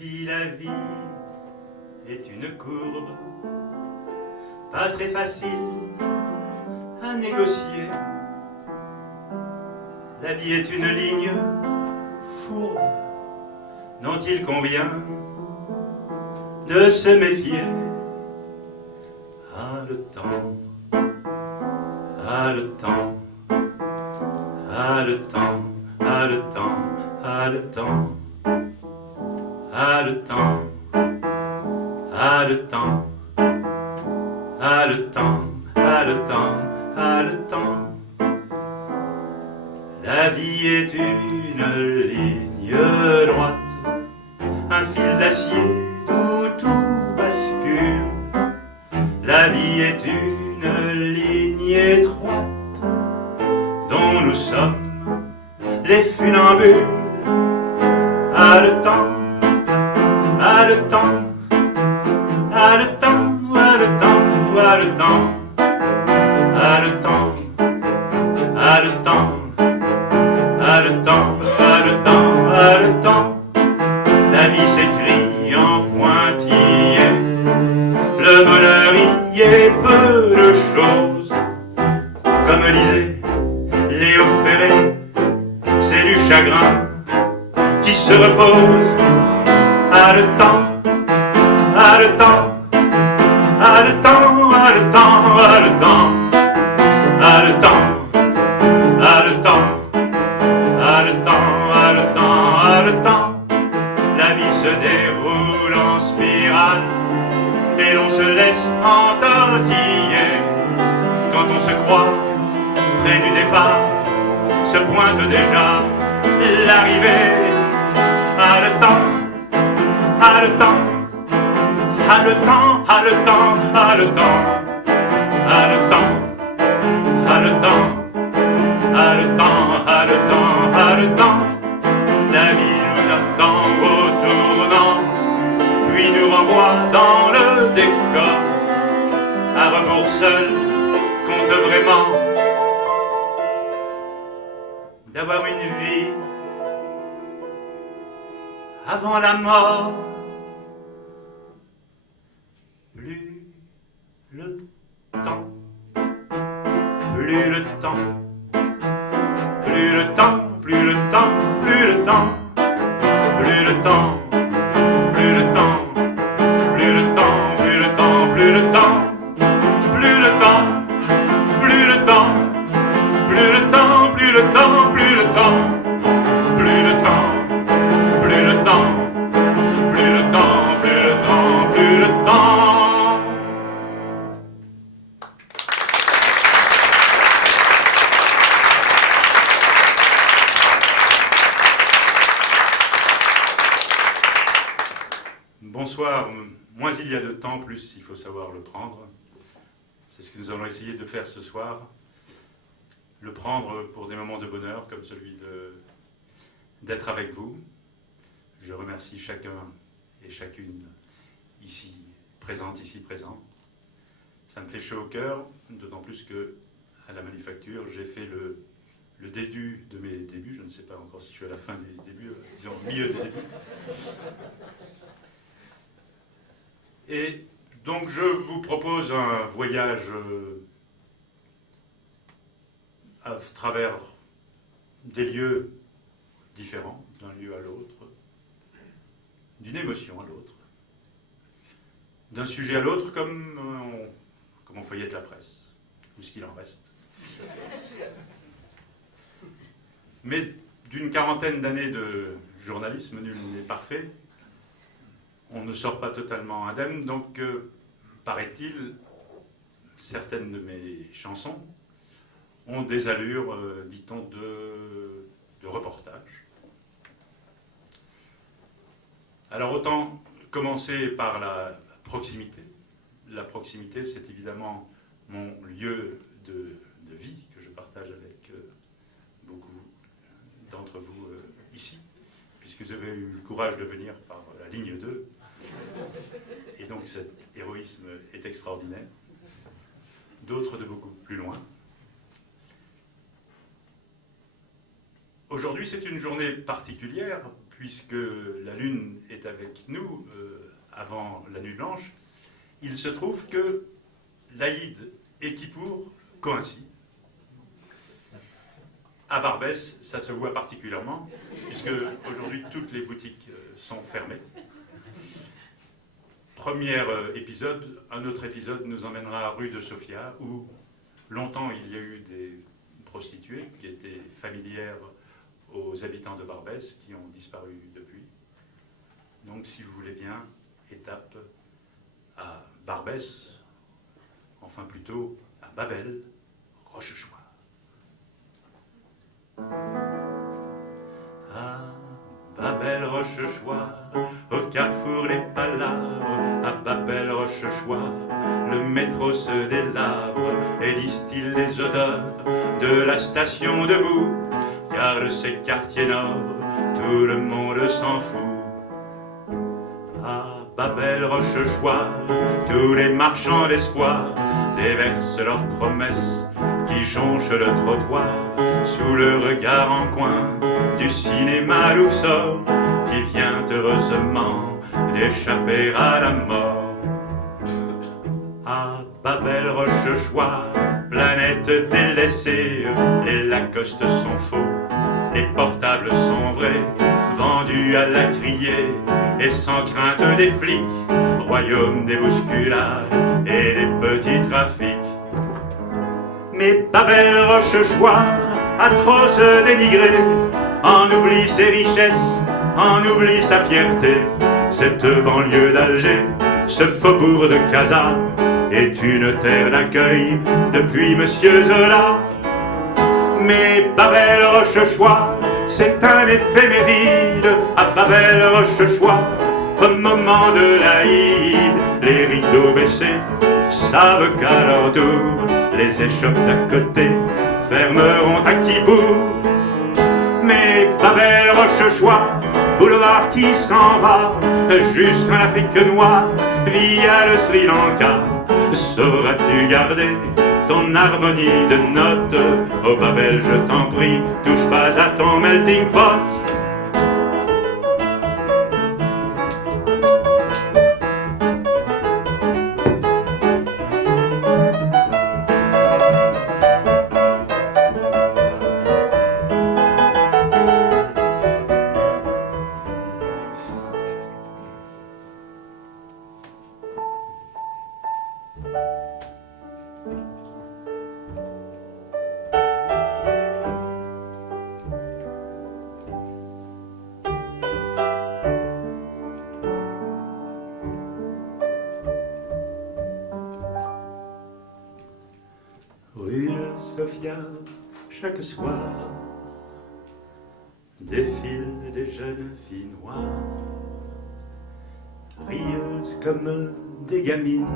la vie est une courbe, pas très facile à négocier. La vie est une ligne fourbe dont il convient de se méfier. Ah le temps, ah le temps, ah le temps, ah le temps, ah le temps, ah le temps, ah le temps, ah le temps, ah le temps, ah le temps. La vie est une ligne droite, un fil d'acier d'où tout bascule. La vie est une ligne étroite dont nous sommes les funambules. Ah le temps, ah le temps, ah le temps, ah le temps, ah le temps, ah le temps, ah le temps, ah le temps, ah le temps, ah le temps. La vie s'écrit en pointillés, le bonheur y est peu de choses. Comme disait Léo Ferré, c'est du chagrin qui se repose. Ah le temps, ah le temps, ah le temps, ah le temps, ah le temps, ah le temps, ah le temps, ah le temps, ah le temps, ah le temps. La vie se déroule en spirale et l'on se laisse entortiller. Quand on se croit près du départ, se pointe déjà l'arrivée. Ah le temps, ah le temps, ah le temps, ah le temps, ah le temps, ah le temps, ah le temps, ah le temps, ah le temps, ah le temps. La vie nous attend au tournant, puis nous renvoie dans le décor. À rebours seul compte vraiment d'avoir une vie avant la mort. Plus le temps, plus le temps, plus le temps, plus le temps, plus le temps, plus le temps, plus le temps, plus le temps, plus le temps, plus le temps, plus le temps, plus le temps, plus le temps, plus le temps, plus le temps, plus le temps, plus le temps, plus le temps, plus le temps, plus le temps. Bonsoir, moins il y a de temps, plus il faut savoir le prendre. C'est ce que nous allons essayer de faire ce soir. Le prendre pour des moments de bonheur, comme celui d'être avec vous. Je remercie chacun et chacune ici présente, ici présent. Ça me fait chaud au cœur, d'autant plus que à la Manufacture, j'ai fait le début de mes débuts. Je ne sais pas encore si je suis à la fin du début, disons au milieu du début. Et donc je vous propose un voyage à travers des lieux différents, d'un lieu à l'autre, d'une émotion à l'autre, d'un sujet à l'autre, comme on feuillette la presse, ou ce qu'il en reste. Mais d'une quarantaine d'années de journalisme, nul n'est parfait. On ne sort pas totalement indemne, donc paraît-il, certaines de mes chansons ont des allures, dit-on, de reportage. Alors autant commencer par la proximité. La proximité, c'est évidemment mon lieu de vie que je partage avec beaucoup d'entre vous ici, puisque vous avez eu le courage de venir par la ligne 2. Et donc cet héroïsme est extraordinaire. D'autres de beaucoup plus loin. Aujourd'hui, c'est une journée particulière puisque la Lune est avec nous avant la Nuit Blanche, il se trouve que l'Aïd et Kippour coïncident. À Barbès, ça se voit particulièrement, puisque aujourd'hui toutes les boutiques sont fermées. Premier épisode, un autre épisode nous emmènera rue de Sofia, où longtemps il y a eu des prostituées qui étaient familières aux habitants de Barbès, qui ont disparu depuis. Donc, si vous voulez bien, étape à Barbès, enfin plutôt à Babel, Rochechouart. À Babel, Rochechouart, au carrefour des palabres, à Babel, Rochechouart, le métro se délabre et distille les odeurs de la station debout, car de ces quartiers nord, tout le monde s'en fout. À Babel, Rochechouart, tous les marchands d'espoir déversent leurs promesses qui jonchent le trottoir sous le regard en coin du cinéma Luxor qui vient heureusement d'échapper à la mort. À Babel, Rochechouart, planète délaissée, les Lacoste sont faux, les portables sont vrais, vendus à la criée et sans crainte des flics, royaume des bousculades et des petits trafics. Mais Babel, Rochechouart, atroce dénigré, en oublie ses richesses, en oublie sa fierté. Cette banlieue d'Alger, ce faubourg de Casa, est une terre d'accueil depuis Monsieur Zola. Mais Babel, Rochechouart, c'est un éphéméride. À Babel, Rochechouart, au moment de l'Aïd, les rideaux baissés savent qu'à leur tour les échoppes d'à côté fermeront à Kippour. Mais Babel, Rochechouart, boulevard qui s'en va jusqu'en Afrique noire via le Sri Lanka, sauras-tu garder ton harmonie de notes? Oh Babel, je t'en prie, touche pas à ton melting pot. Rue de Sofia, chaque soir, défilent des jeunes filles noires, rieuses comme des gamines,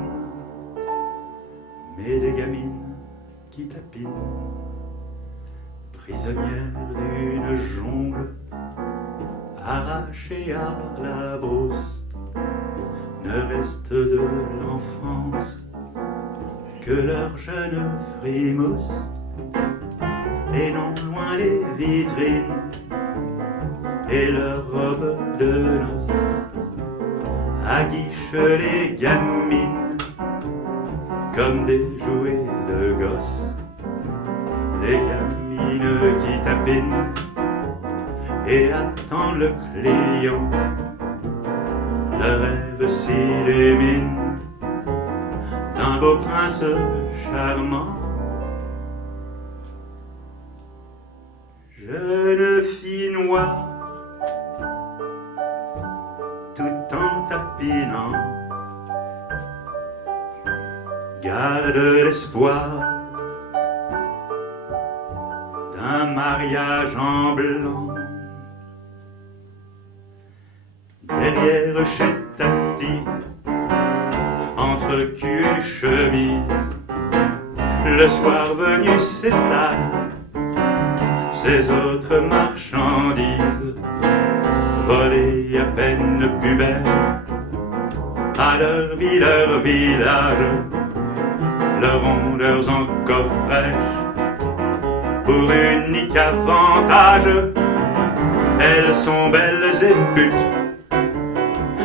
mais des gamines qui tapinent, prisonnières d'une jungle, arrachées à la brousse, ne reste de l'enfance que leur jeune frimousse, et non loin les vitrines et leurs robes de noces aguichent les gamines comme des jouets de gosses. Les gamines qui tapinent et attendent le client, le rêve s'illumine d'un beau prince charmant. Jeune fille noire, tout en tapinant, garde l'espoir d'un mariage en blanc. Derrière chez Tati, entre cul et chemise, le soir venu s'étalent ces autres marchandises, volées à peine pubères à leur vie, leur village, leurs rondeurs encore fraîches, pour unique avantage Elles sont belles et putes,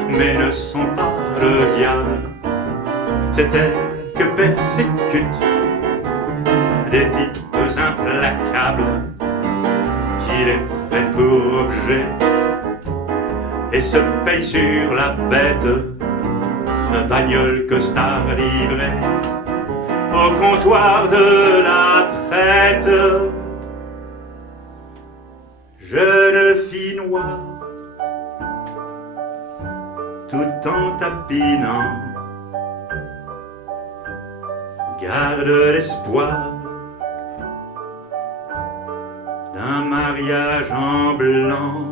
mais ne sont pas le diable. C'est elles que persécutent des types implacables qui les prennent pour objet et se payent sur la bête. Un bagnole costard livré au comptoir de la traite. Jeune fille noire, tout en tapinant, garde l'espoir d'un mariage en blanc.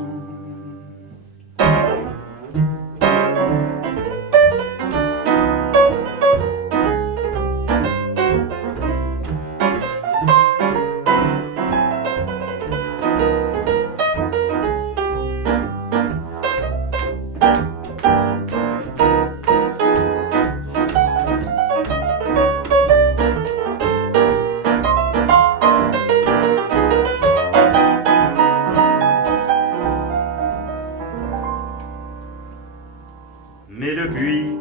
Mais depuis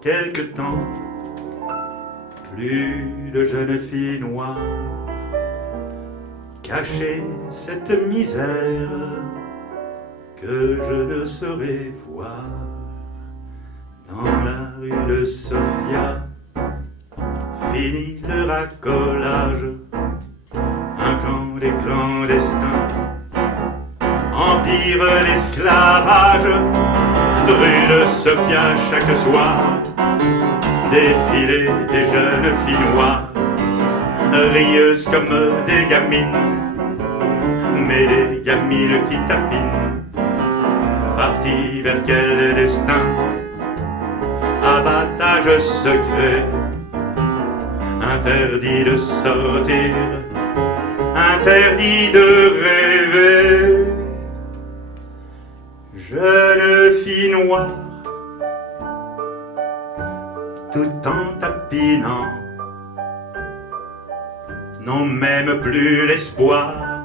quelque temps, plus de jeunes filles noires cachaient cette misère que je ne saurais voir. Dans la rue de Sofia, fini le racolage, un clan des clandestins empire l'esclavage. Rue de Sofia chaque soir, défilé des jeunes filles noires, rieuses comme des gamines, mais des gamines qui tapinent. Parties vers quel destin? Abattage secret, interdit de sortir, interdit de rêver. Jeune fille noire, tout en tapinant, n'ont même plus l'espoir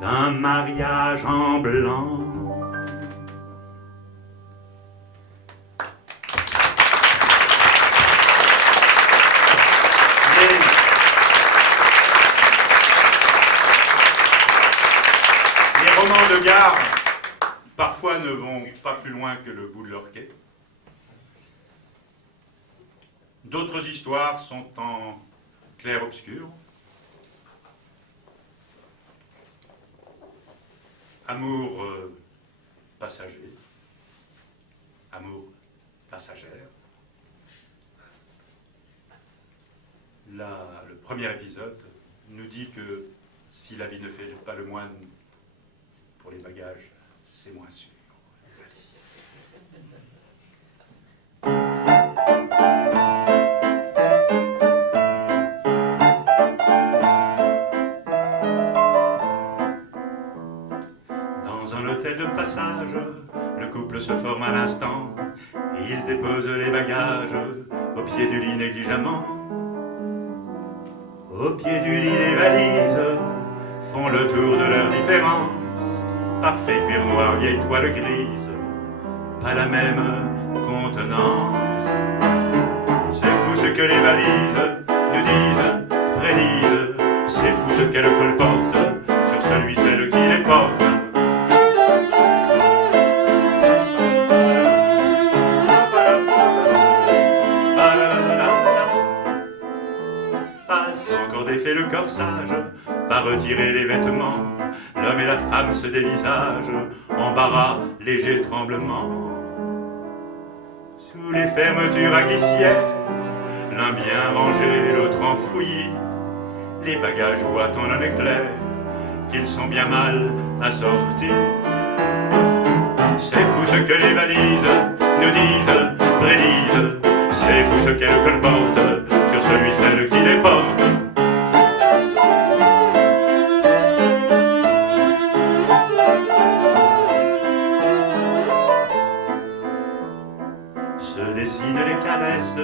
d'un mariage en blanc. Les romans de gare, parfois, ne vont pas plus loin que le bout de leur quai. D'autres histoires sont en clair-obscur. Amour passager, amour passagère. Là, le premier épisode nous dit que si la vie ne fait pas le moine, pour les bagages, c'est moins sûr. Dans un hôtel de passage, le couple se forme à l'instant. Ils déposent les bagages au pied du lit négligemment. Au pied du lit, les valises font le tour de leurs différences. Parfait cuir noir, vieille toile grise, pas la même contenance. C'est fou ce que les valises nous disent, prédisent. C'est fou ce qu'elles colportent sur celui, celle qui les porte. Pas encore défait le corsage, pas retirer les vêtements. L'homme et la femme se dévisagent, embarras, léger tremblement. Sous les fermetures à glissière, l'un bien rangé, l'autre enfoui. Les bagages voient en un éclair qu'ils sont bien mal assortis. C'est fou ce que les valises nous disent, prédisent. C'est fou ce qu'elles colportent sur celui, celle qui les porte. Se dessinent les caresses,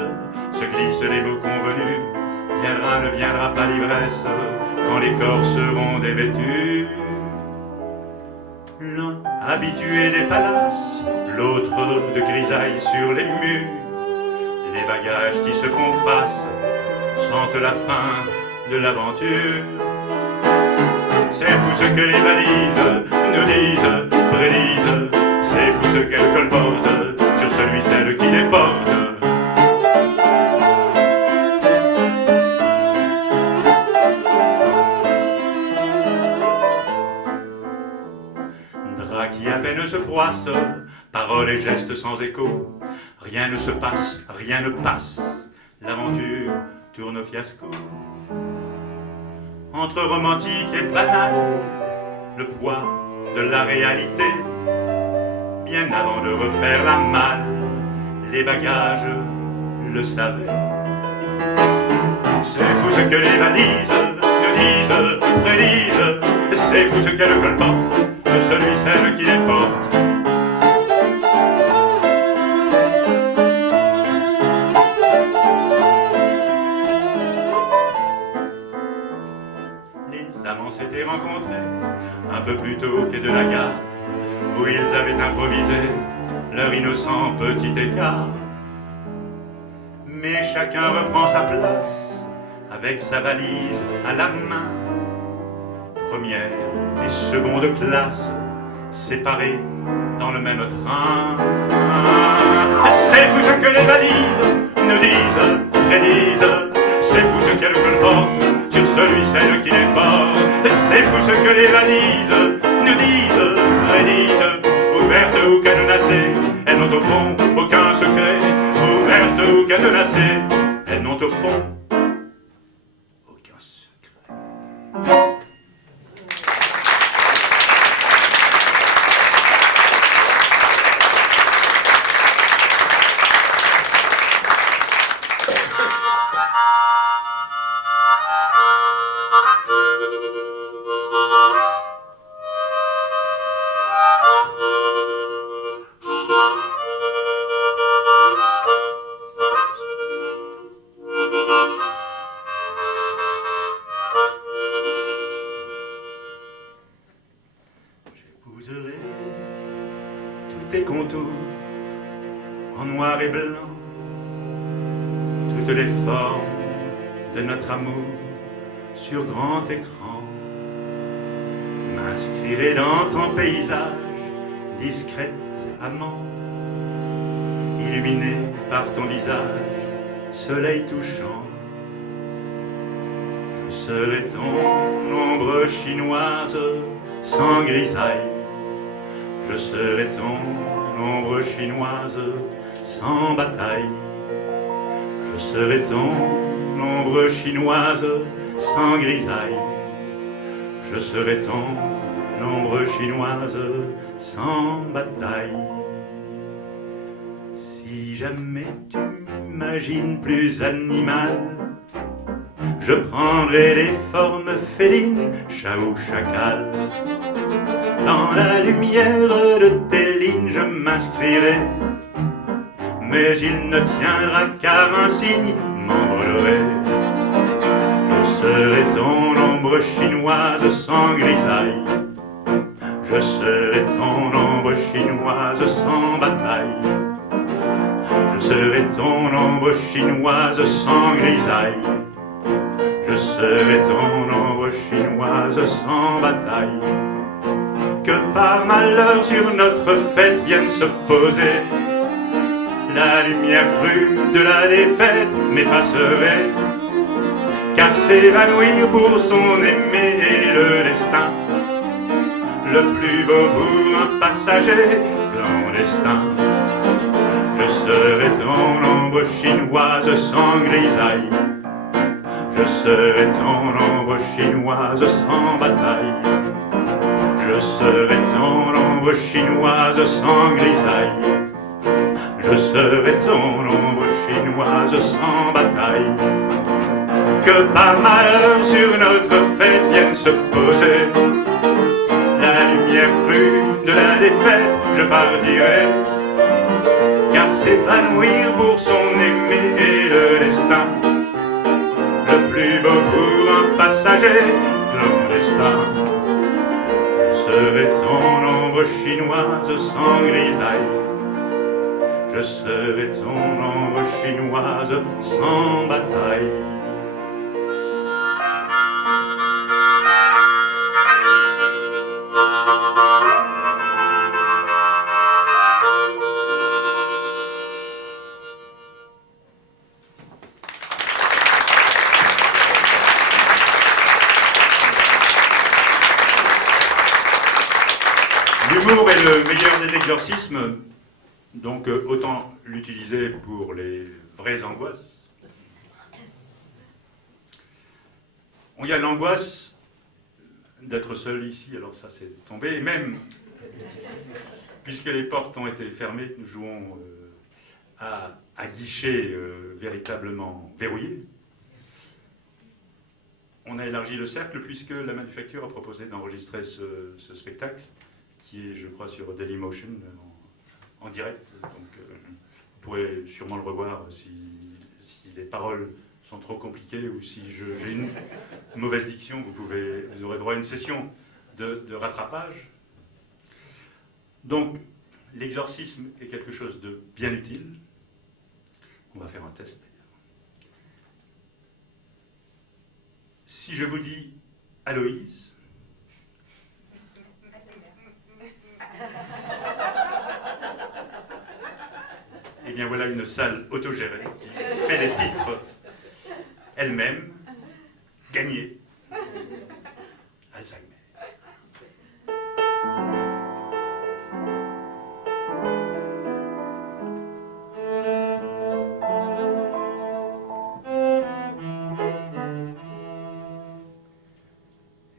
se glissent les mots convenus. Viendra, ne viendra pas l'ivresse quand les corps seront dévêtus. L'un habitué des palaces, l'autre de grisaille sur les murs. Les bagages qui se font face sentent la fin de l'aventure. C'est fou ce que les valises nous disent, prédisent. C'est fou ce qu'elles colportent sur celui, celle qui les porte. Drap qui à peine se froisse, paroles et gestes sans écho. Rien ne se passe, rien ne passe, l'aventure tourne au fiasco. Entre romantique et banal, le poids de la réalité. Bien avant de refaire la malle, les bagages le savaient. C'est fou ce que les valises nous disent, prédisent. C'est fou ce qu'elles colportent sur celui, celle qui les porte. Les amants s'étaient rencontrés un peu plus tôt quai de la gare, où ils avaient improvisé leur innocent petit écart. Mais chacun reprend sa place avec sa valise à la main. Première et seconde classe séparées dans le même train. C'est fou ce que les valises nous disent, prédisent. C'est fou ce qu'elles colportent sur celui, celle qui les porte. C'est fou ce que les valises nous disent, prédisent. Ouvertes ou cadenassées, elles n'ont au fond aucun secret. Ouvertes ou cadenassées, elles n'ont au fond aucun secret. J'épouserai tous tes contours en noir et blanc, toutes les formes de notre amour sur grand écran. M'inscrirai dans ton paysage, discrète amant, illuminé par ton visage, soleil touchant. Je serai ton ombre chinoise sans grisaille. Je serai ton ombre chinoise sans bataille. Je serai ton ombre chinoise sans grisaille. Je serai ton ombre chinoise sans bataille. Si jamais tu m'imagines plus animal, je prendrai les formes félines, chat ou chacal. Dans la lumière de tes lignes, je m'inscrirai, mais il ne tiendra qu'à un signe, m'envolerai. Je serai ton ombre chinoise sans grisaille. Je serai ton ombre chinoise sans bataille. Je serai ton ombre chinoise sans grisaille. Je serai ton ombre chinoise sans bataille. Que par malheur sur notre fête vienne se poser la lumière crue de la défaite m'effacerait, car s'évanouir pour son aimé est le destin, le plus beau pour un passager clandestin. Je serai ton ombre chinoise sans grisaille. Je serai ton ombre chinoise sans bataille. Je serai ton ombre chinoise sans grisaille. Je serai ton ombre chinoise sans bataille. Que par malheur sur notre fête vienne se poser la lumière crue de la défaite, je partirai, car s'évanouir pour son aimé est le destin, le plus beau pour un passager clandestin. Je serai ton ombre chinoise sans grisaille. Je serai ton ombre chinoise sans bataille. L'humour est le meilleur des exorcismes, donc autant l'utiliser pour les vraies angoisses. Il y a l'angoisse d'être seul ici, alors ça c'est tombé, et même, puisque les portes ont été fermées, nous jouons à guichet véritablement verrouillé. On a élargi le cercle puisque la Manufacture a proposé d'enregistrer ce spectacle, qui est, je crois, sur Dailymotion en direct. Donc, vous pourrez sûrement le revoir si les paroles sont trop compliquées ou si j'ai une mauvaise diction. Vous aurez droit à une session de rattrapage. Donc, l'exorcisme est quelque chose de bien utile. On va faire un test d'ailleurs. Si je vous dis Aloïse, eh bien voilà une salle autogérée qui fait les titres elle-même, gagnée. Alzheimer.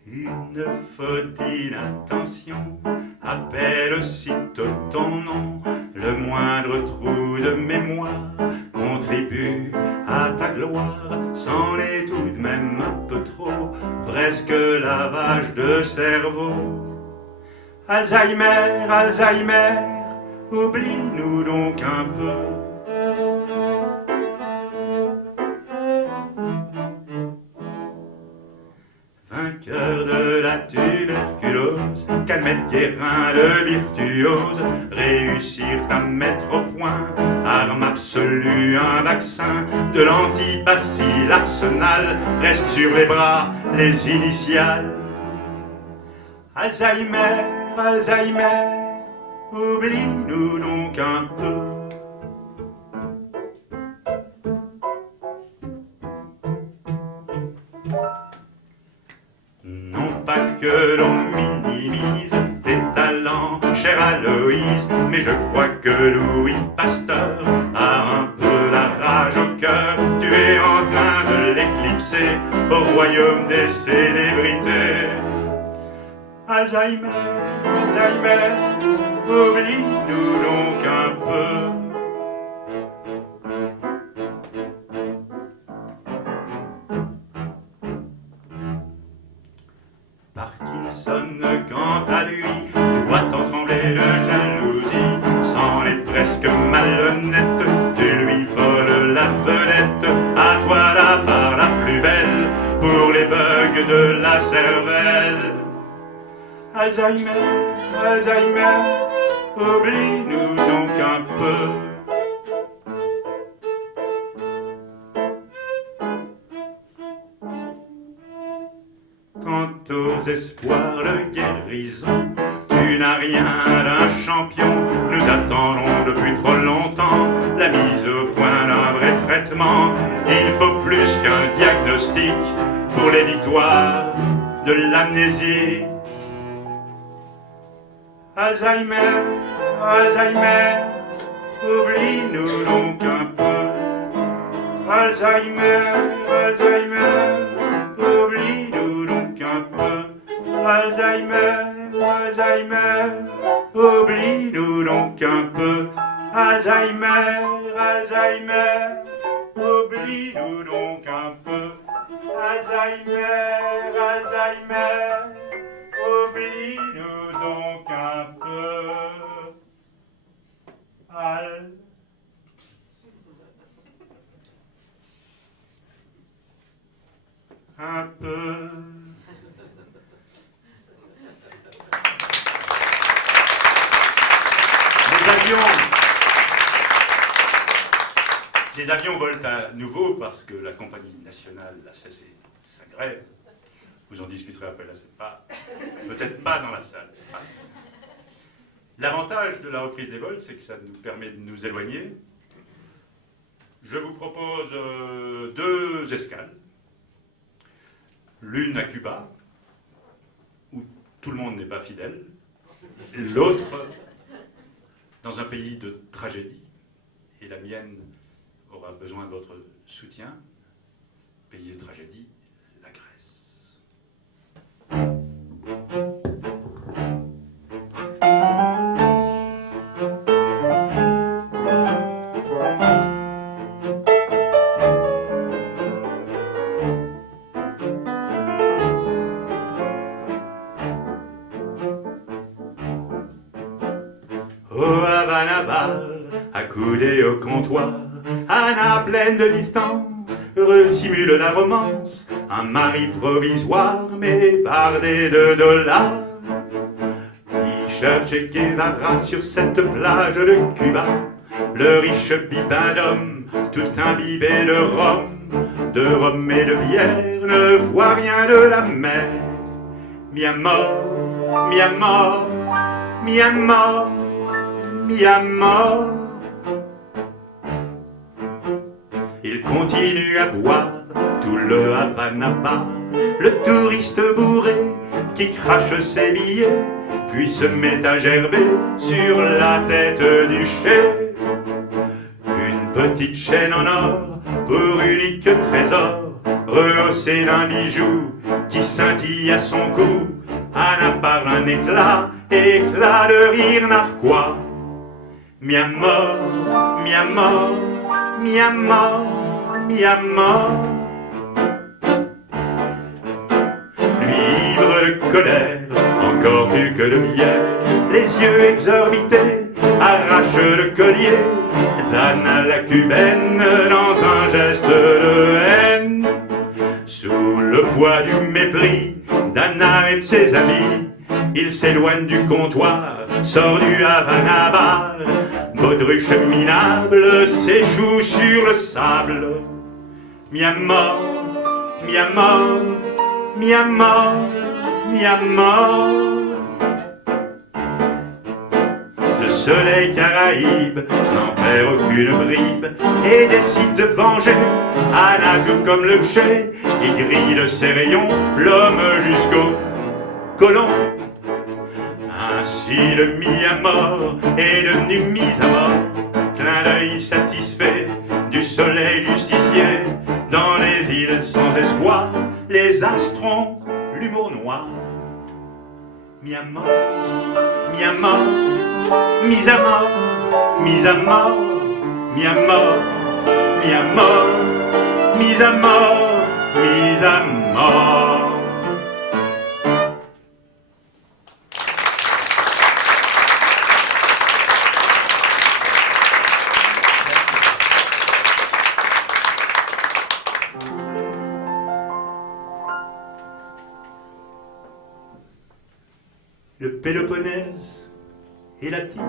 Une faute d'inattention appelle aussitôt ton nom. Le moindre trou de mémoire contribue à ta gloire. C'en est tout de même un peu trop, presque lavage de cerveau. Alzheimer, Alzheimer, oublie-nous donc un peu. Vainqueur de la tuberculose, Calmette Guérin le virtuose, réussirent à mettre au point, arme absolue, un vaccin, de l'antibacille, l'arsenal, reste sur les bras les initiales. Alzheimer, Alzheimer, oublie-nous donc un peu. Pas que l'on minimise tes talents, chère Aloïse, mais je crois que Louis Pasteur a un peu la rage au cœur. Tu es en train de l'éclipser au royaume des célébrités. Alzheimer, Alzheimer, oublie-nous donc un peu. Parkinson, quant à lui, doit en trembler de jalousie. C'en est presque malhonnête, tu lui voles la vedette. À toi la part la plus belle pour les bugs de la cervelle. Alzheimer, Alzheimer, oublie-nous donc un peu. Quant aux espoirs de guérison, tu n'as rien d'un champion. Nous attendons depuis trop longtemps la mise au point d'un vrai traitement. Il faut plus qu'un diagnostic pour les victoires de l'amnésie. Alzheimer, Alzheimer, oublie-nous donc un peu. Alzheimer, Alzheimer, oublie-nous donc un peu. Alzheimer, Alzheimer, oublie-nous donc un peu. Alzheimer, Alzheimer, oublie-nous donc un peu. Alzheimer, Alzheimer, oublie-nous donc un peu. Un peu. Ces avions volent à nouveau parce que la compagnie nationale a cessé sa grève. Vous en discuterez après, là, c'est pas... Peut-être pas dans la salle. L'avantage de la reprise des vols, c'est que ça nous permet de nous éloigner. Je vous propose 2 escales. L'une à Cuba, où tout le monde n'est pas fidèle. L'autre, dans un pays de tragédie. Et la mienne aura besoin de votre soutien. Pays de tragédie, la Grèce. Oh Havana Bar, accoudé au comptoir, Anna pleine de distance, simule la romance, un mari provisoire mais bardé de dollars. Qui cherche Che Guevara sur cette plage de Cuba, le riche bibin d'homme, tout imbibé de rhum et de bière, ne voit rien de la mer. Mi amor, mi amor, mi amor, mi amor. Il continue à boire tout le Havana Bar, le touriste bourré qui crache ses billets, puis se met à gerber sur la tête du chef. Une petite chaîne en or pour unique trésor, rehaussée d'un bijou qui scintille à son cou. Anna parle un éclat de rire narquois. Mi amor, mi amor, mi amor, mi amor. Lui ivre de colère, encore plus que de bière, les yeux exorbités, arrache le collier d'Anna la cubaine dans un geste de haine. Sous le poids du mépris d'Anna et de ses amis, il s'éloigne du comptoir, sort du Havana Bar. Baudruche minable s'échoue sur le sable. Mi amor, mi amor, mi amor, mi amor. Le soleil caraïbe n'en perd aucune bribe et décide de venger Anna tout comme le Che. Il grille de ses rayons l'homme jusqu'au colon. Ainsi le mi-à-mort est devenu mis à mort, clin d'œil satisfait du soleil justicier. Dans les îles sans espoir, les astrons, l'humour noir. Mi-à-mort, mi-à-mort, mis à mort, mis à mort, mi-à-mort, mi-à-mort, mis à mort, mis à mort. Le Péloponnèse et l'Attique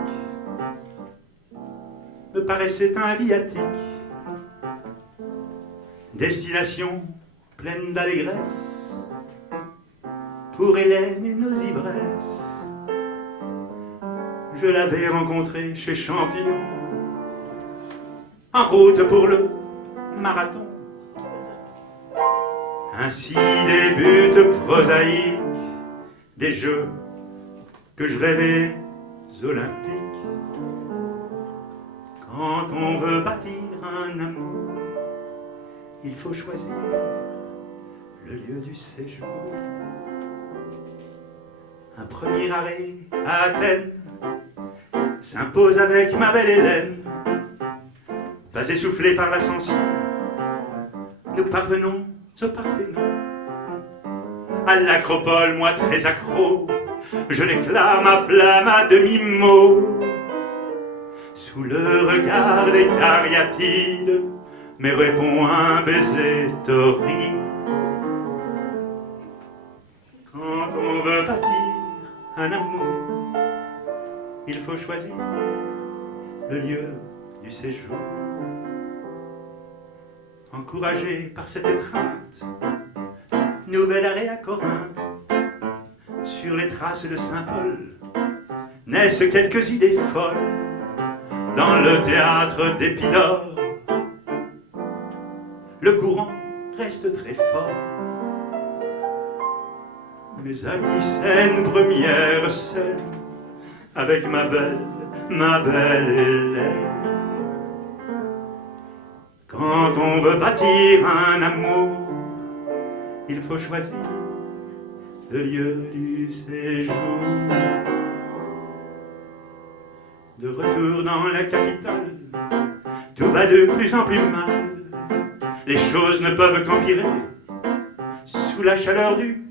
me paraissaient un viatique, destination pleine d'allégresse pour Hélène et nos ivresses. Je l'avais rencontrée chez Champillon, en route pour le marathon. Ainsi débutent prosaïques des jeux que je rêvais olympiques. Quand on veut bâtir un amour, il faut choisir le lieu du séjour. Un premier arrêt à Athènes s'impose avec ma belle Hélène. Pas essoufflé par l'ascension, nous parvenons au Parthénon. À l'acropole, moi très accro, je déclare ma flamme à demi-mot. Sous le regard des cariatides, me répond un baiser torride. Quand on veut bâtir un amour, il faut choisir le lieu du séjour. encouragé par cette étreinte, nouvel arrêt à Corinthe, sur les traces de Saint-Paul, naissent quelques idées folles dans le théâtre d'Épidore. Le courant reste très fort. Mes amis scène, première scène, avec ma belle Hélène. Quand on veut bâtir un amour, il faut choisir le lieu du séjour. De retour dans la capitale, tout va de plus en plus mal. Les choses ne peuvent qu'empirer sous la chaleur du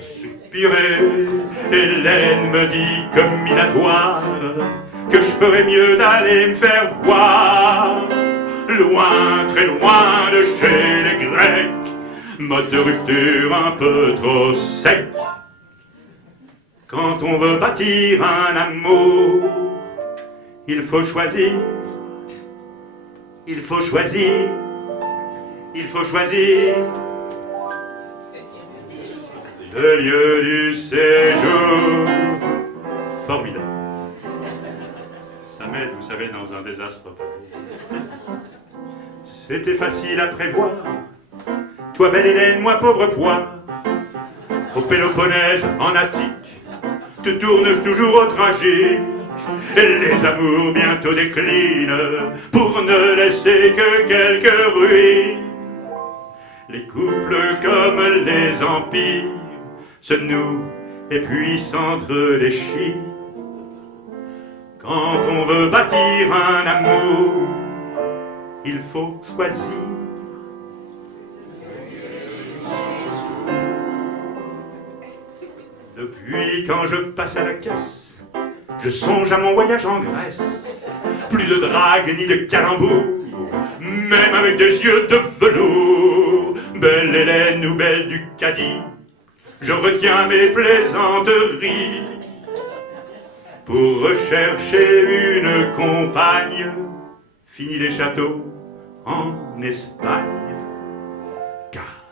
soupirer. Hélène me dit comme minatoire que je ferais mieux d'aller me faire voir loin, très loin de chez les Grecs, mode de rupture un peu trop sec. Quand on veut bâtir un amour, il faut choisir, il faut choisir, il faut choisir le lieu du séjour. Formidable. Ça m'aide, vous savez, dans un désastre. C'était facile à prévoir. Toi, belle Hélène, moi, pauvre poire. Au Péloponnèse, en Attique, te tournes toujours au tragique. Et les amours bientôt déclinent pour ne laisser que quelques ruines. Les couples comme les empires se nouent et puis s'entre-déchirent. Quand on veut bâtir un amour, il faut choisir. Depuis quand je passe à la caisse, je songe à mon voyage en Grèce. Plus de drague ni de calembour, même avec des yeux de velours. Belle Hélène ou belle du Cadiz, je retiens mes plaisanteries pour rechercher une compagne. Fini les châteaux en Espagne, car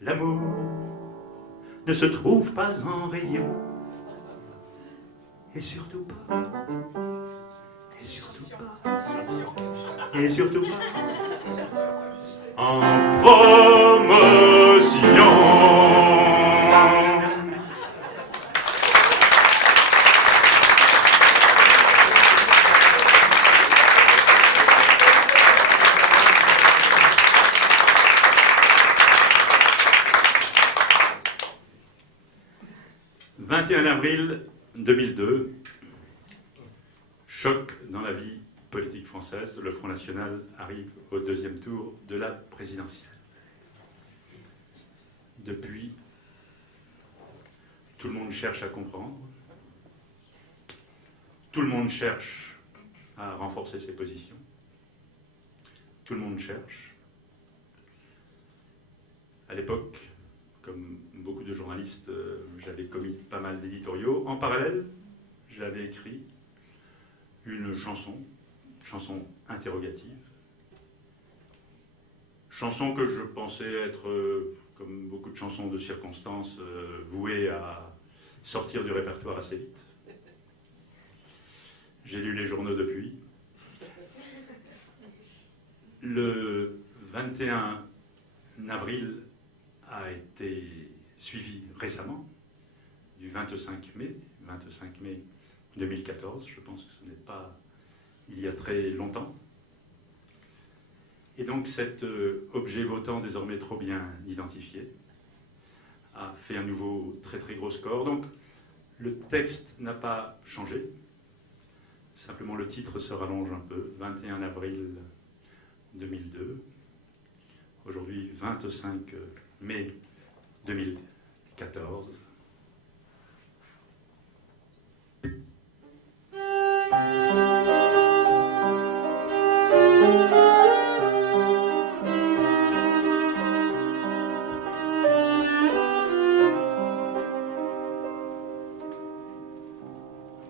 l'amour ne se trouve pas en rayon, et surtout pas, et surtout pas, et surtout pas en promotion. « 21 avril 2002, choc dans la vie politique française. Le Front National arrive au deuxième tour de la présidentielle. Depuis, tout le monde cherche à comprendre. Tout le monde cherche à renforcer ses positions. Tout le monde cherche. À l'époque, comme beaucoup de journalistes, j'avais commis pas mal d'éditoriaux. En parallèle, j'avais écrit une chanson interrogative. Chanson que je pensais être, comme beaucoup de chansons de circonstances, vouée à sortir du répertoire assez vite. J'ai lu les journaux depuis. Le 21 avril a été suivi récemment du 25 mai 2014, je pense que ce n'est pas il y a très longtemps. Et donc cet objet votant désormais trop bien identifié a fait un nouveau très très gros score. Donc le texte n'a pas changé, simplement le titre se rallonge un peu, 21 avril 2002, aujourd'hui 25 mai 2014.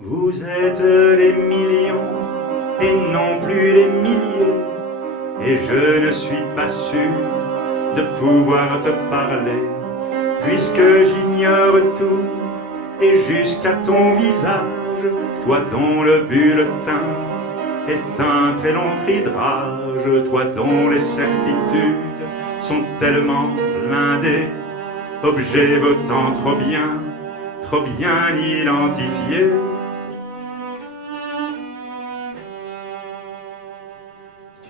Vous êtes des millions et je ne suis pas sûr de pouvoir te parler, puisque j'ignore tout, et jusqu'à ton visage, toi dont le bulletin est un très long cri de rage, toi dont les certitudes sont tellement blindées, objets votant trop bien identifiés.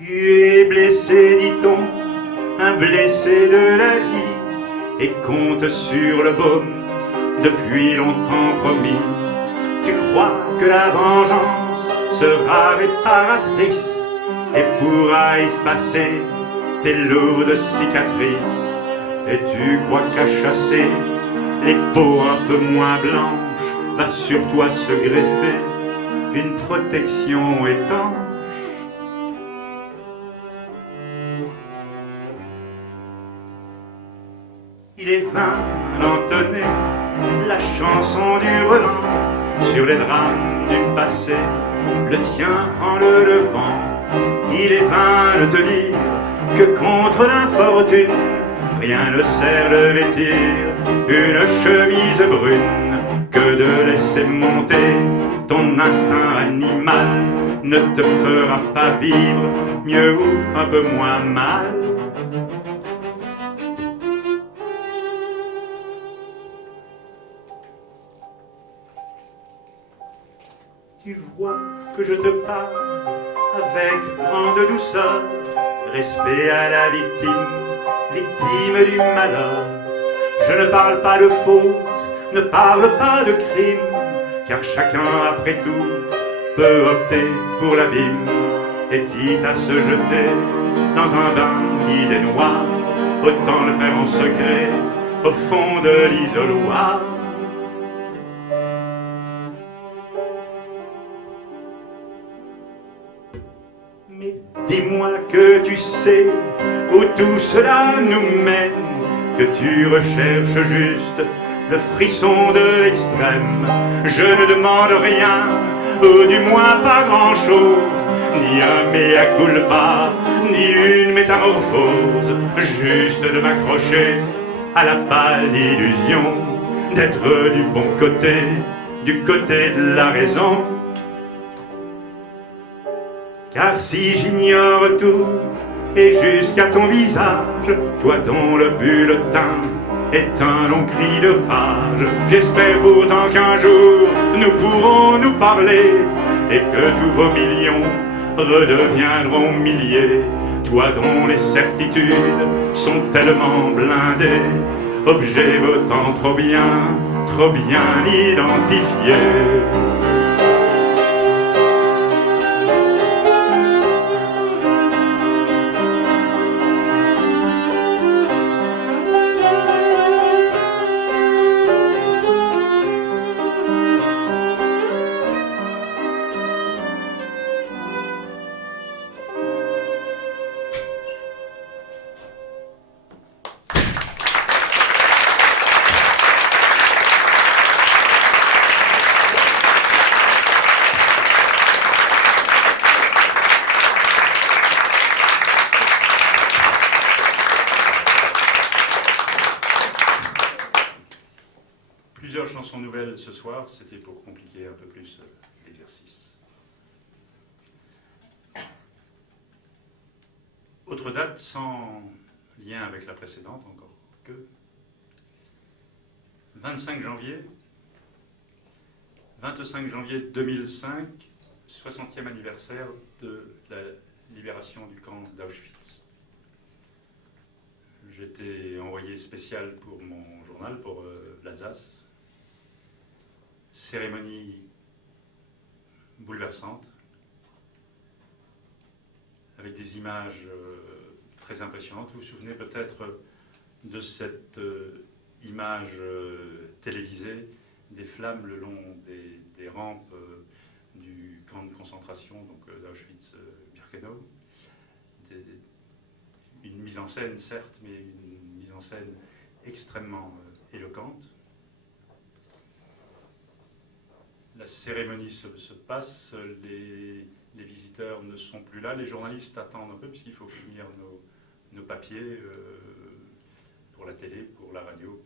Tu es blessé, dit-on, un blessé de la vie, et compte sur le baume depuis longtemps promis. Tu crois que la vengeance sera réparatrice et pourra effacer tes lourdes cicatrices. Et tu crois qu'à chasser les peaux un peu moins blanches va sur toi se greffer une protection étanche. Il est vain d'entonner la chanson du Roland sur les drames du passé, le tien prend le devant. Il est vain de te dire que contre l'infortune, rien ne sert de vêtir une chemise brune, que de laisser monter ton instinct animal ne te fera pas vivre mieux ou un peu moins mal. Tu vois que je te parle avec grande douceur, respect à la victime, victime du malheur. Je ne parle pas de faute, ne parle pas de crime, car chacun après tout peut opter pour l'abîme. Et quitte à se jeter dans un bain d'idées noires, autant le faire en secret au fond de l'isoloir. Mais dis-moi que tu sais où tout cela nous mène, que tu recherches juste le frisson de l'extrême. Je ne demande rien, ou du moins pas grand-chose, ni un mea culpa, ni une métamorphose, juste de m'accrocher à la pâle illusion d'être du bon côté, du côté de la raison. Car si j'ignore tout, et jusqu'à ton visage, toi dont le bulletin est un long cri de rage, j'espère pourtant qu'un jour nous pourrons nous parler, et que tous vos millions redeviendront milliers. Toi dont les certitudes sont tellement blindées, objets votant trop bien identifiés. Plusieurs chansons nouvelles ce soir, c'était pour compliquer un peu plus l'exercice. Autre date sans lien avec la précédente encore que 25 janvier 2005, 60e anniversaire de la libération du camp d'Auschwitz. J'étais envoyé spécial pour mon journal, pour l'Alsace. Cérémonie bouleversante, avec des images très impressionnantes. Vous vous souvenez peut-être de cette image télévisée des flammes le long des rampes du camp de concentration, donc d'Auschwitz-Birkenau. Une mise en scène, certes, mais une mise en scène extrêmement éloquente. La cérémonie se passe, les visiteurs éditeurs ne sont plus là. Les journalistes attendent un peu puisqu'il faut finir nos papiers pour la télé, pour la radio,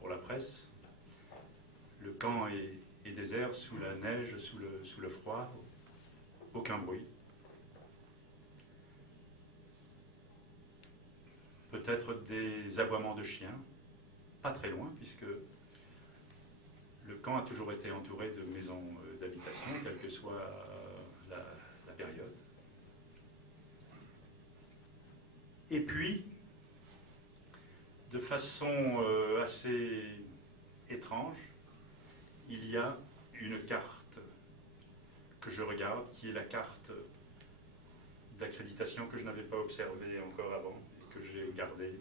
pour la presse. Le camp est désert, sous la neige, sous le froid, aucun bruit. Peut-être des aboiements de chiens, pas très loin, puisque le camp a toujours été entouré de maisons d'habitation, quelle que soit la période. Et puis, de façon assez étrange, il y a une carte que je regarde, qui est la carte d'accréditation que je n'avais pas observée encore avant, et que j'ai gardée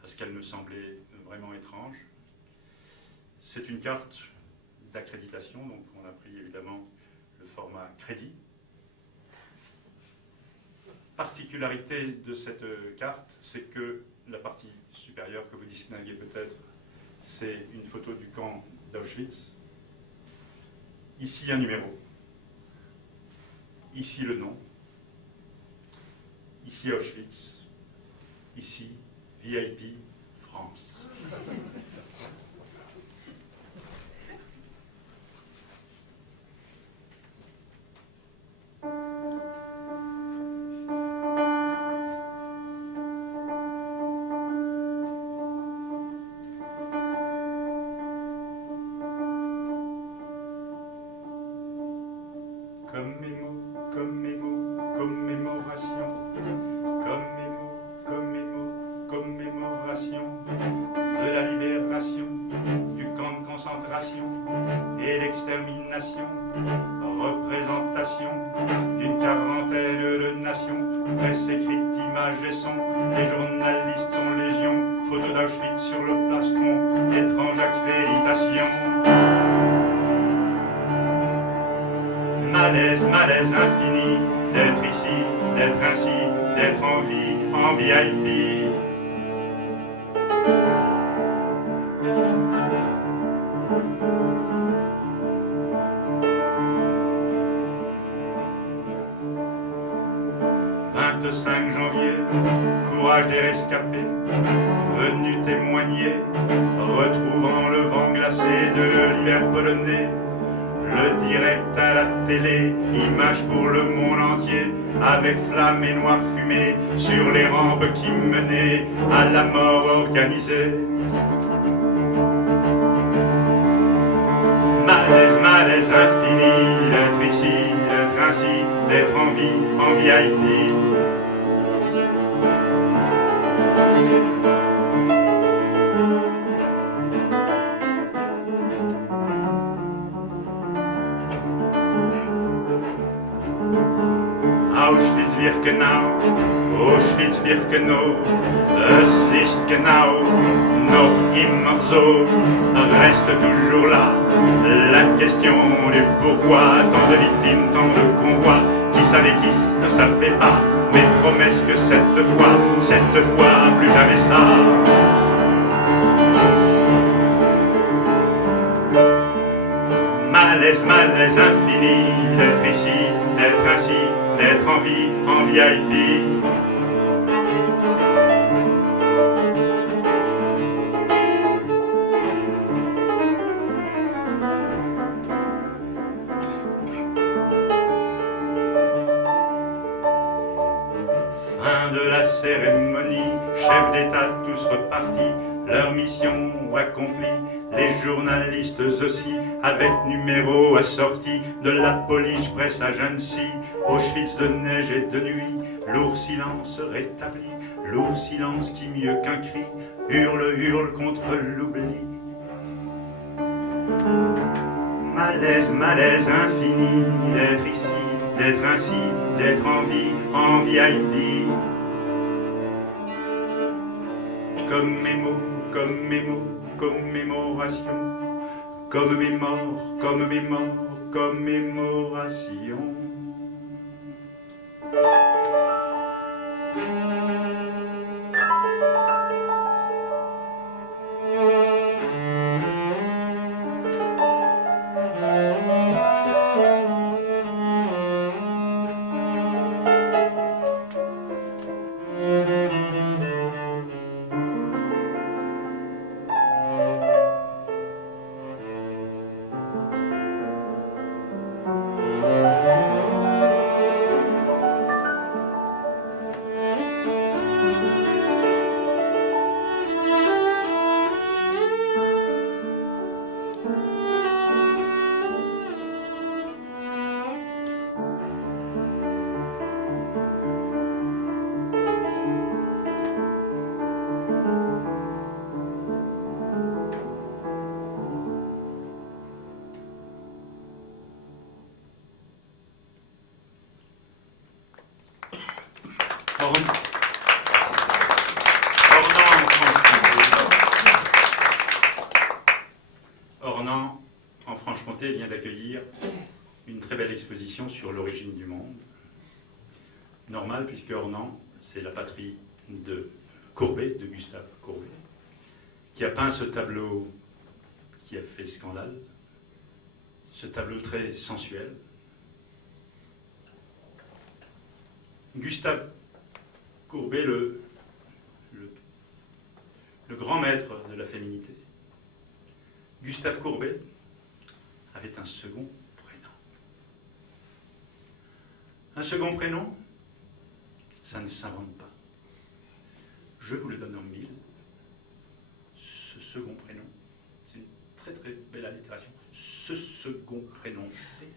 parce qu'elle me semblait vraiment étrange. C'est une carte d'accréditation, donc on a pris évidemment le format crédit. Particularité de cette carte, c'est que la partie supérieure que vous distinguez peut-être, c'est une photo du camp d'Auschwitz. Ici un numéro, ici le nom, ici Auschwitz, ici VIP France. Commémoration de la libération du camp de concentration et l'extermination, représentation d'une quarantaine de nations, presse écrite, images et sons, les journalistes sont légion, photos d'Auschwitz sur le plastron, étrange accréditation. Malaise, malaise infini, d'être ici, d'être ainsi, d'être en vie, en VIP. « 25 janvier, courage des rescapés, venus témoigner, retrouvant le vent glacé de l'hiver polonais. Le direct à la télé, image pour le monde entier, avec flammes et noire fumée, sur les rampes qui menaient à la mort organisée. Malaise, malaise infini, d'être ici, d'être ainsi, d'être en vie, en VIP. Auschwitz-Birkenau, Auschwitz-Birkenau, es ist genau noch immer so. Reste toujours là la question du pourquoi. Tant de victimes, tant de convois, qui savait qui ne savait pas, mais promesse que cette fois, plus jamais ça. Malaise, malaise infini, d'être ici, d'être ainsi, d'être en vie, en VIP. Fin de la cérémonie, chefs d'État tous repartis, leur mission accomplie, les journalistes aussi, avec numéro assorti, de la police presse à Jeannecy, Auschwitz de neige et de nuit, lourd silence rétabli, lourd silence qui mieux qu'un cri, hurle contre l'oubli. Malaise, malaise infini, d'être ici, d'être ainsi, d'être en vie, en VIP. Commémoration, comme mes morts, commémoration. Ornans, en Franche-Comté, vient d'accueillir une très belle exposition sur l'origine du monde. Normal, puisque Ornans, c'est la patrie de Courbet, de Gustave Courbet, qui a peint ce tableau qui a fait scandale, ce tableau très sensuel. Gustave Courbet, le grand maître de la féminité. Gustave Courbet avait un second prénom. Un second prénom, ça ne s'invente pas. Je vous le donne en mille. Ce second prénom, c'est une très très belle allitération. Ce second prénom, c'est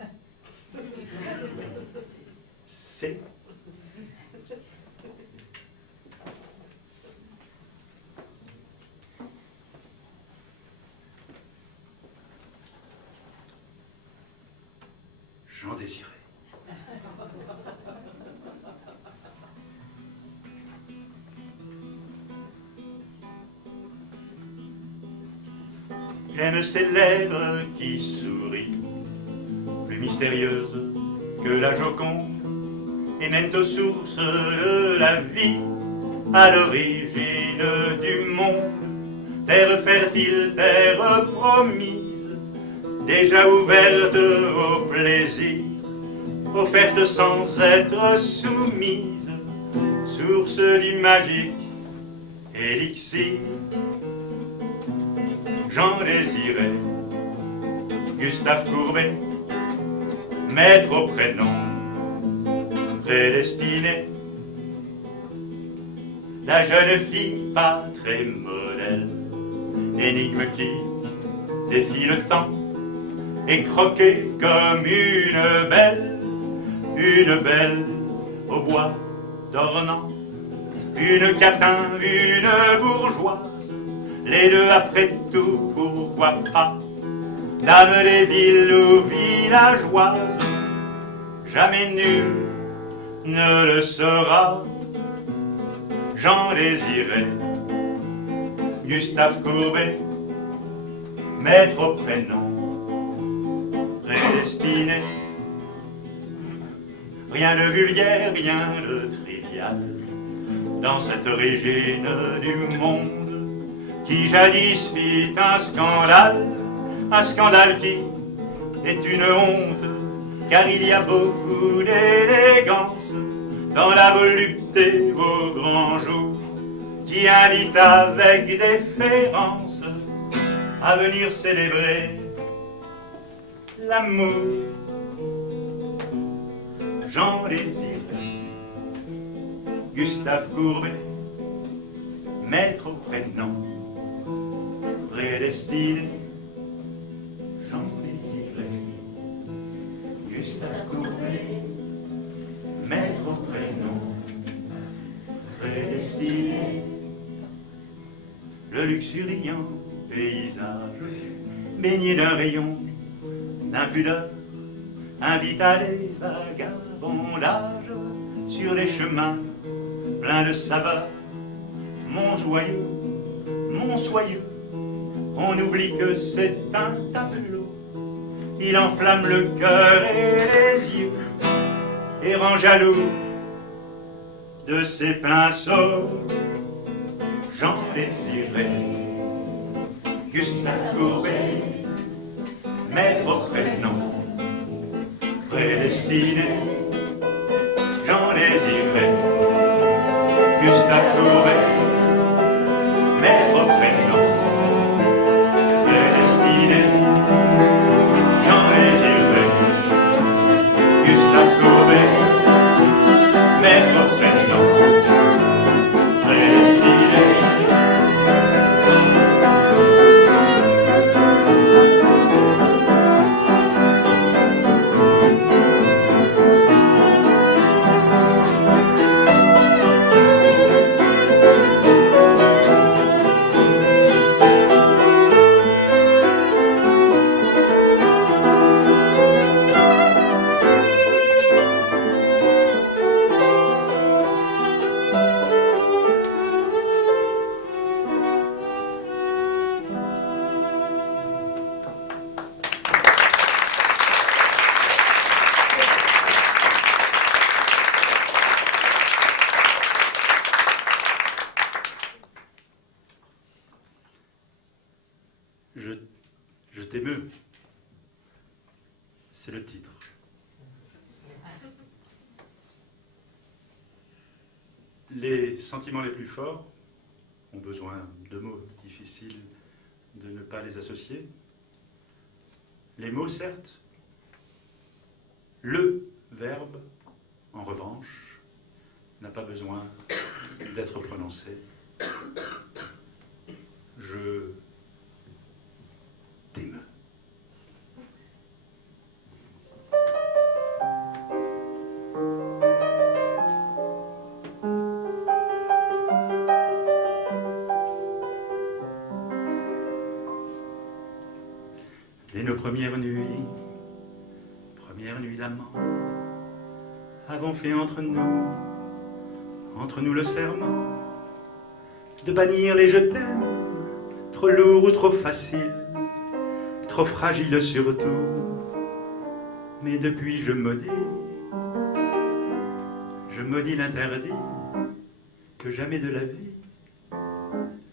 Jean Désiré. Il aime ces lèvres qui sourient, plus mystérieuses que la Joconde, et mènent aux sources de la vie, à l'origine du monde. Terre fertile, terre promise, déjà ouverte au plaisir, offerte sans être soumise, source du magique élixir. Jean Désiré, Gustave Courbet, maître au prénom, prédestiné. La jeune fille pas très modèle, énigme qui défie le temps, et croquée comme une belle au bois d'Ornans, une catin, une bourgeoise, les deux après tout, pourquoi pas, dame des villes ou villageoises, jamais nul ne le saura. Jean Désiré, Gustave Courbet, maître au prénom, prédestiné. Rien de vulgaire, rien de trivial, dans cette origine du monde, qui jadis fit un scandale qui est une honte, car il y a beaucoup d'élégance dans la volupté aux grands jours, qui invite avec déférence à venir célébrer l'amour. Jean Désiré, Gustave Courbet, maître au prénom, prédestiné. Jean Désiré, Gustave Courbet, maître au prénom, prédestiné. Le luxuriant paysage, baigné d'un rayon d'impudeur, invite à des vagabondages sur les chemins pleins de saveur. Mon joyeux, mon soyeux, on oublie que c'est un tableau. Il enflamme le cœur et les yeux et rend jaloux de ses pinceaux. Jean Désiré, Gustave Courbet, maître au prénom, prédestiné. Jean Désiré, Gustave Courbet, maître au prénom, prédestiné. Jean Désiré, Gustave Courbet, maître au prénom, prédestiné. C'est le titre. Les sentiments les plus forts ont besoin de mots difficiles de ne pas les associer. Les mots, certes. Le verbe, en revanche, n'a pas besoin d'être prononcé. Je t'aime. Dès nos premières nuits d'amant, avons fait entre nous le serment de bannir les je t'aime, trop lourds ou trop faciles, trop fragiles surtout. Mais depuis je maudis l'interdit que jamais de la vie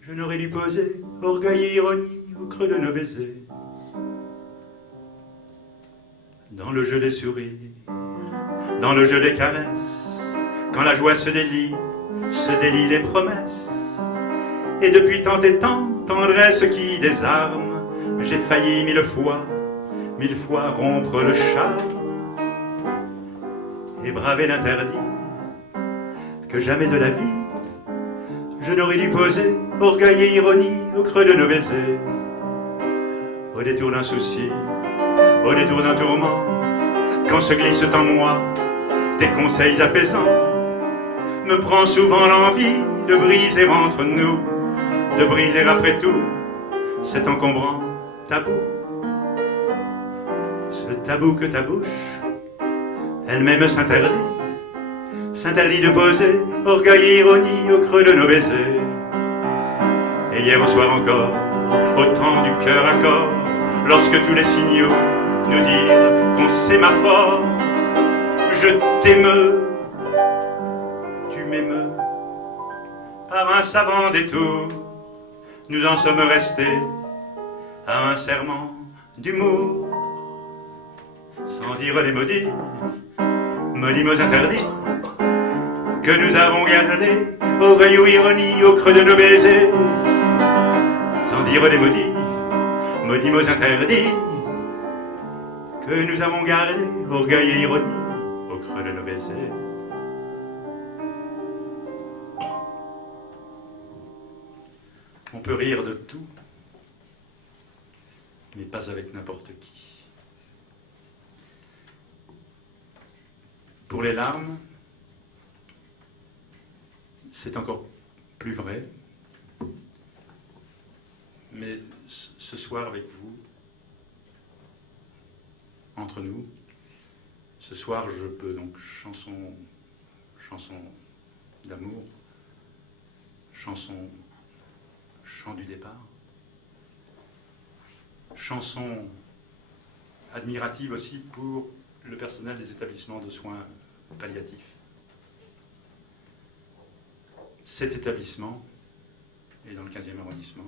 je n'aurais dû poser orgueil et ironie au creux de nos baisers. Dans le jeu des sourires, dans le jeu des caresses, quand la joie se délie les promesses. Et depuis tant et tant, tendresse qui désarme, j'ai failli mille fois rompre le charme et braver l'interdit que jamais de la vie je n'aurais dû poser orgueil et ironie au creux de nos baisers. Au détour d'un souci, au détour d'un tourment, quand se glissent en moi tes conseils apaisants, me prend souvent l'envie de briser entre nous, de briser après tout cet encombrant tabou. Ce tabou que ta bouche elle-même s'interdit de poser orgueil et ironie au creux de nos baisers. Et hier au soir encore, au temps du cœur à corps, lorsque tous les signaux nous dirent qu'on sémaphore, je t'aime, tu m'aimes, par un savant détour, nous en sommes restés à un serment d'humour, sans dire les maudits mots interdits que nous avons gardés, orgueil ou ironie au creux de nos baisers, sans dire les maudits mots interdits que nous avons gardés, orgueil et ironie au creux de nos baisers. On peut rire de tout, mais pas avec n'importe qui. Pour les larmes, c'est encore plus vrai, mais ce soir avec vous, entre nous, ce soir je peux donc chanson d'amour, chant du départ, chanson admirative aussi pour le personnel des établissements de soins palliatifs. Cet établissement est dans le 15e arrondissement,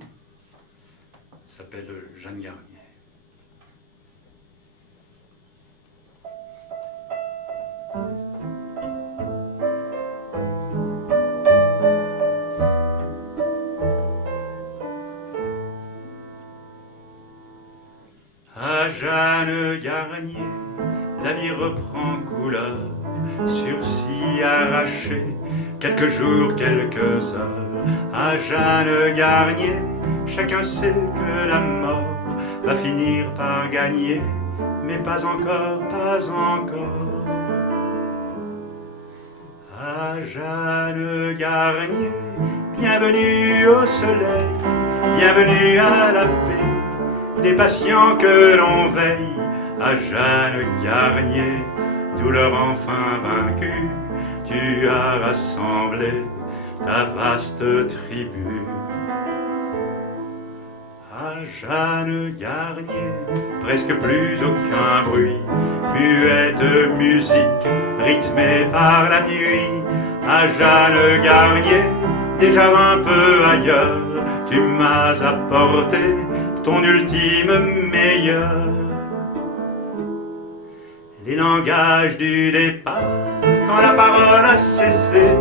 s'appelle Jeanne Garnier. À Jeanne Garnier, la vie reprend couleur, sursis arraché, quelques jours, quelques heures. À Jeanne Garnier, chacun sait que la mort va finir par gagner, mais pas encore, pas encore. À Jeanne Garnier, bienvenue au soleil, bienvenue à la paix, les patients que l'on veille. À Jeanne Garnier, douleur enfin vaincue, tu as rassemblé ta vaste tribu. À Jeanne Garnier, presque plus aucun bruit, muette musique rythmée par la nuit. À Jeanne Garnier, déjà un peu ailleurs, tu m'as apporté ton ultime meilleur. les langages du départ, quand la parole a cessé,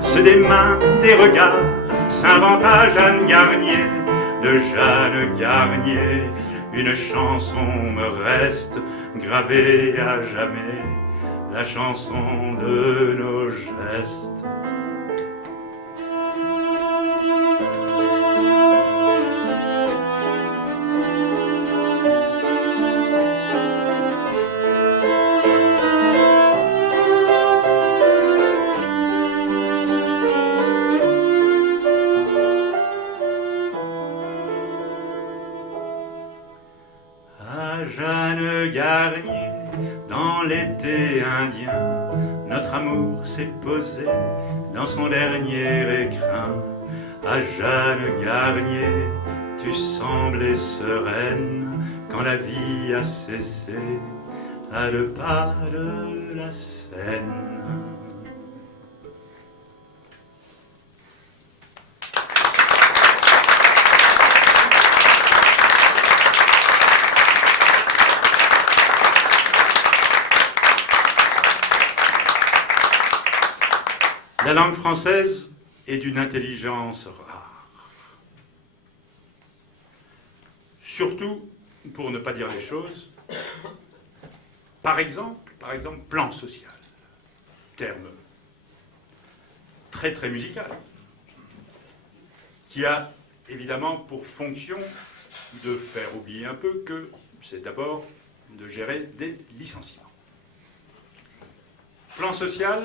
ceux des mains, des regards, s'inventa Jeanne Garnier. De Jeanne Garnier, une chanson me reste gravée à jamais, la chanson de nos gestes. Jeanne Garnier, dans l'été indien, notre amour s'est posé dans son dernier écrin. À Jeanne Garnier, tu semblais sereine quand la vie a cessé à 2 pas de la Seine. La langue française est d'une intelligence rare. Surtout, pour ne pas dire les choses, par exemple, plan social, terme très très musical, qui a évidemment pour fonction de faire oublier un peu que c'est d'abord de gérer des licenciements. Plan social,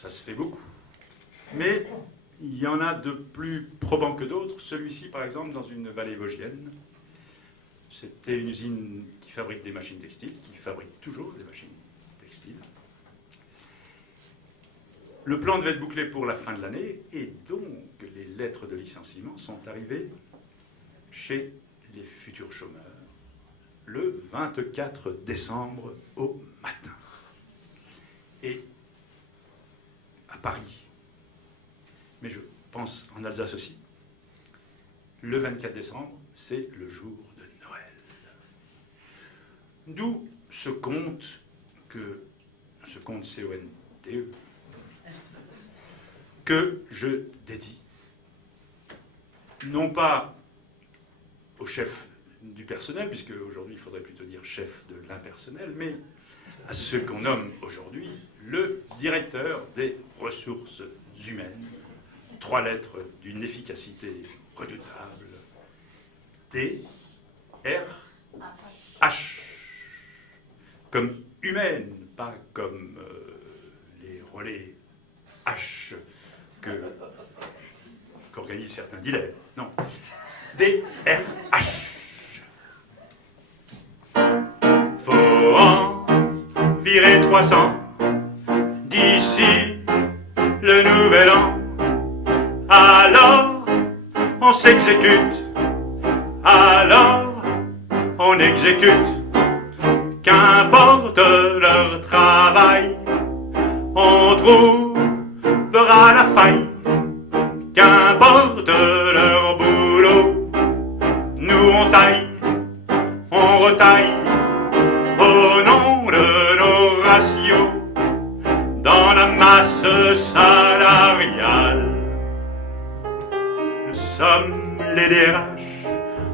ça se fait beaucoup. Mais il y en a de plus probants que d'autres. Celui-ci, par exemple, dans une vallée vosgienne, c'était une usine qui fabrique des machines textiles, qui fabrique toujours des machines textiles. Le plan devait être bouclé pour la fin de l'année, et donc les lettres de licenciement sont arrivées chez les futurs chômeurs le 24 décembre au matin. Et à Paris, mais je pense en Alsace aussi, le 24 décembre, c'est le jour de Noël. D'où ce conte C-O-N-T-E, que je dédie, non pas au chef du personnel, puisque aujourd'hui il faudrait plutôt dire chef de l'impersonnel, mais à ce qu'on nomme aujourd'hui le directeur des ressources humaines, 3 lettres d'une efficacité redoutable, D-R-H, comme humaine, pas comme les relais H qu'organisent certains dealers, non, D-R-H. Faut en virer 300 d'ici le nouvel an. Alors on s'exécute, alors on exécute. Qu'importe leur travail, on trouvera la faille. Qu'importe leur boulot, nous on taille, on retaille au nom de nos ratios dans la masse salariale. Nous sommes les DRH,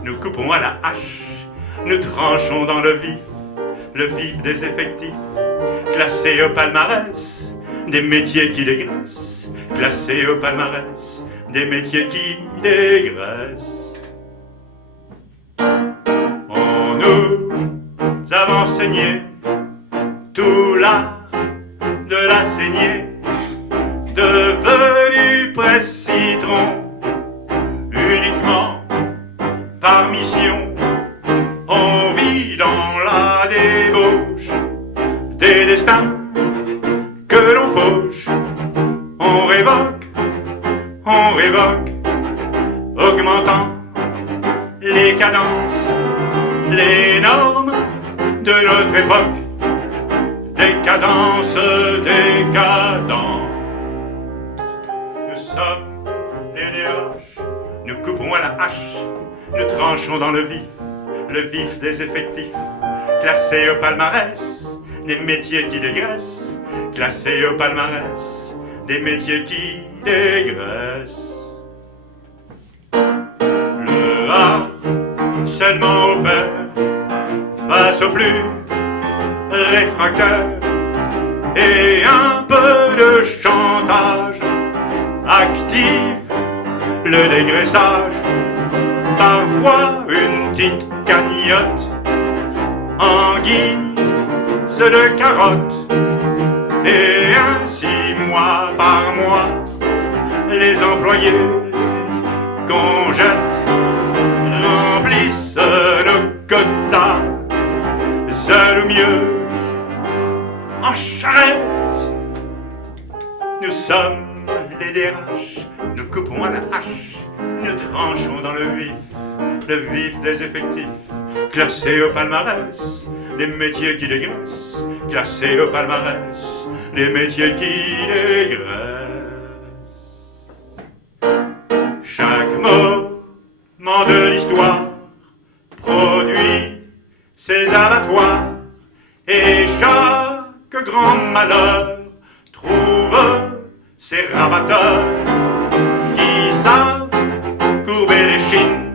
nous coupons à la hache, nous tranchons dans le vif des effectifs, classés au palmarès des métiers qui dégraissent, classés au palmarès des métiers qui dégraissent. On nous a enseigné tout l'art de la saignée, devenu presse-citron uniquement par mission. On vit dans la débauche des destins que l'on fauche. On révoque, augmentant les cadences, les normes de notre époque. Décadence, décadence. Nous sommes les DRH, nous coupons à la hache, nous tranchons dans le vif des effectifs, classés au palmarès des métiers qui dégraissent, classés au palmarès des métiers qui dégraissent. Le A seulement opère face aux plus réfractaires, et un peu de chantage active le dégraissage. Parfois une petite cagnotte en guise de carottes, et ainsi mois par mois les employés qu'on jette remplissent nos quotas, seul ou mieux en charrette. Nous sommes les DRH, nous coupons à la hache, nous tranchons dans le vif des effectifs, classés au palmarès des métiers qui dégraissent, classés au palmarès des métiers qui dégraissent. Chaque moment de l'histoire produit ses abattoirs, et chaque grand malheur trouve ses rabatteurs qui savent courber les chines,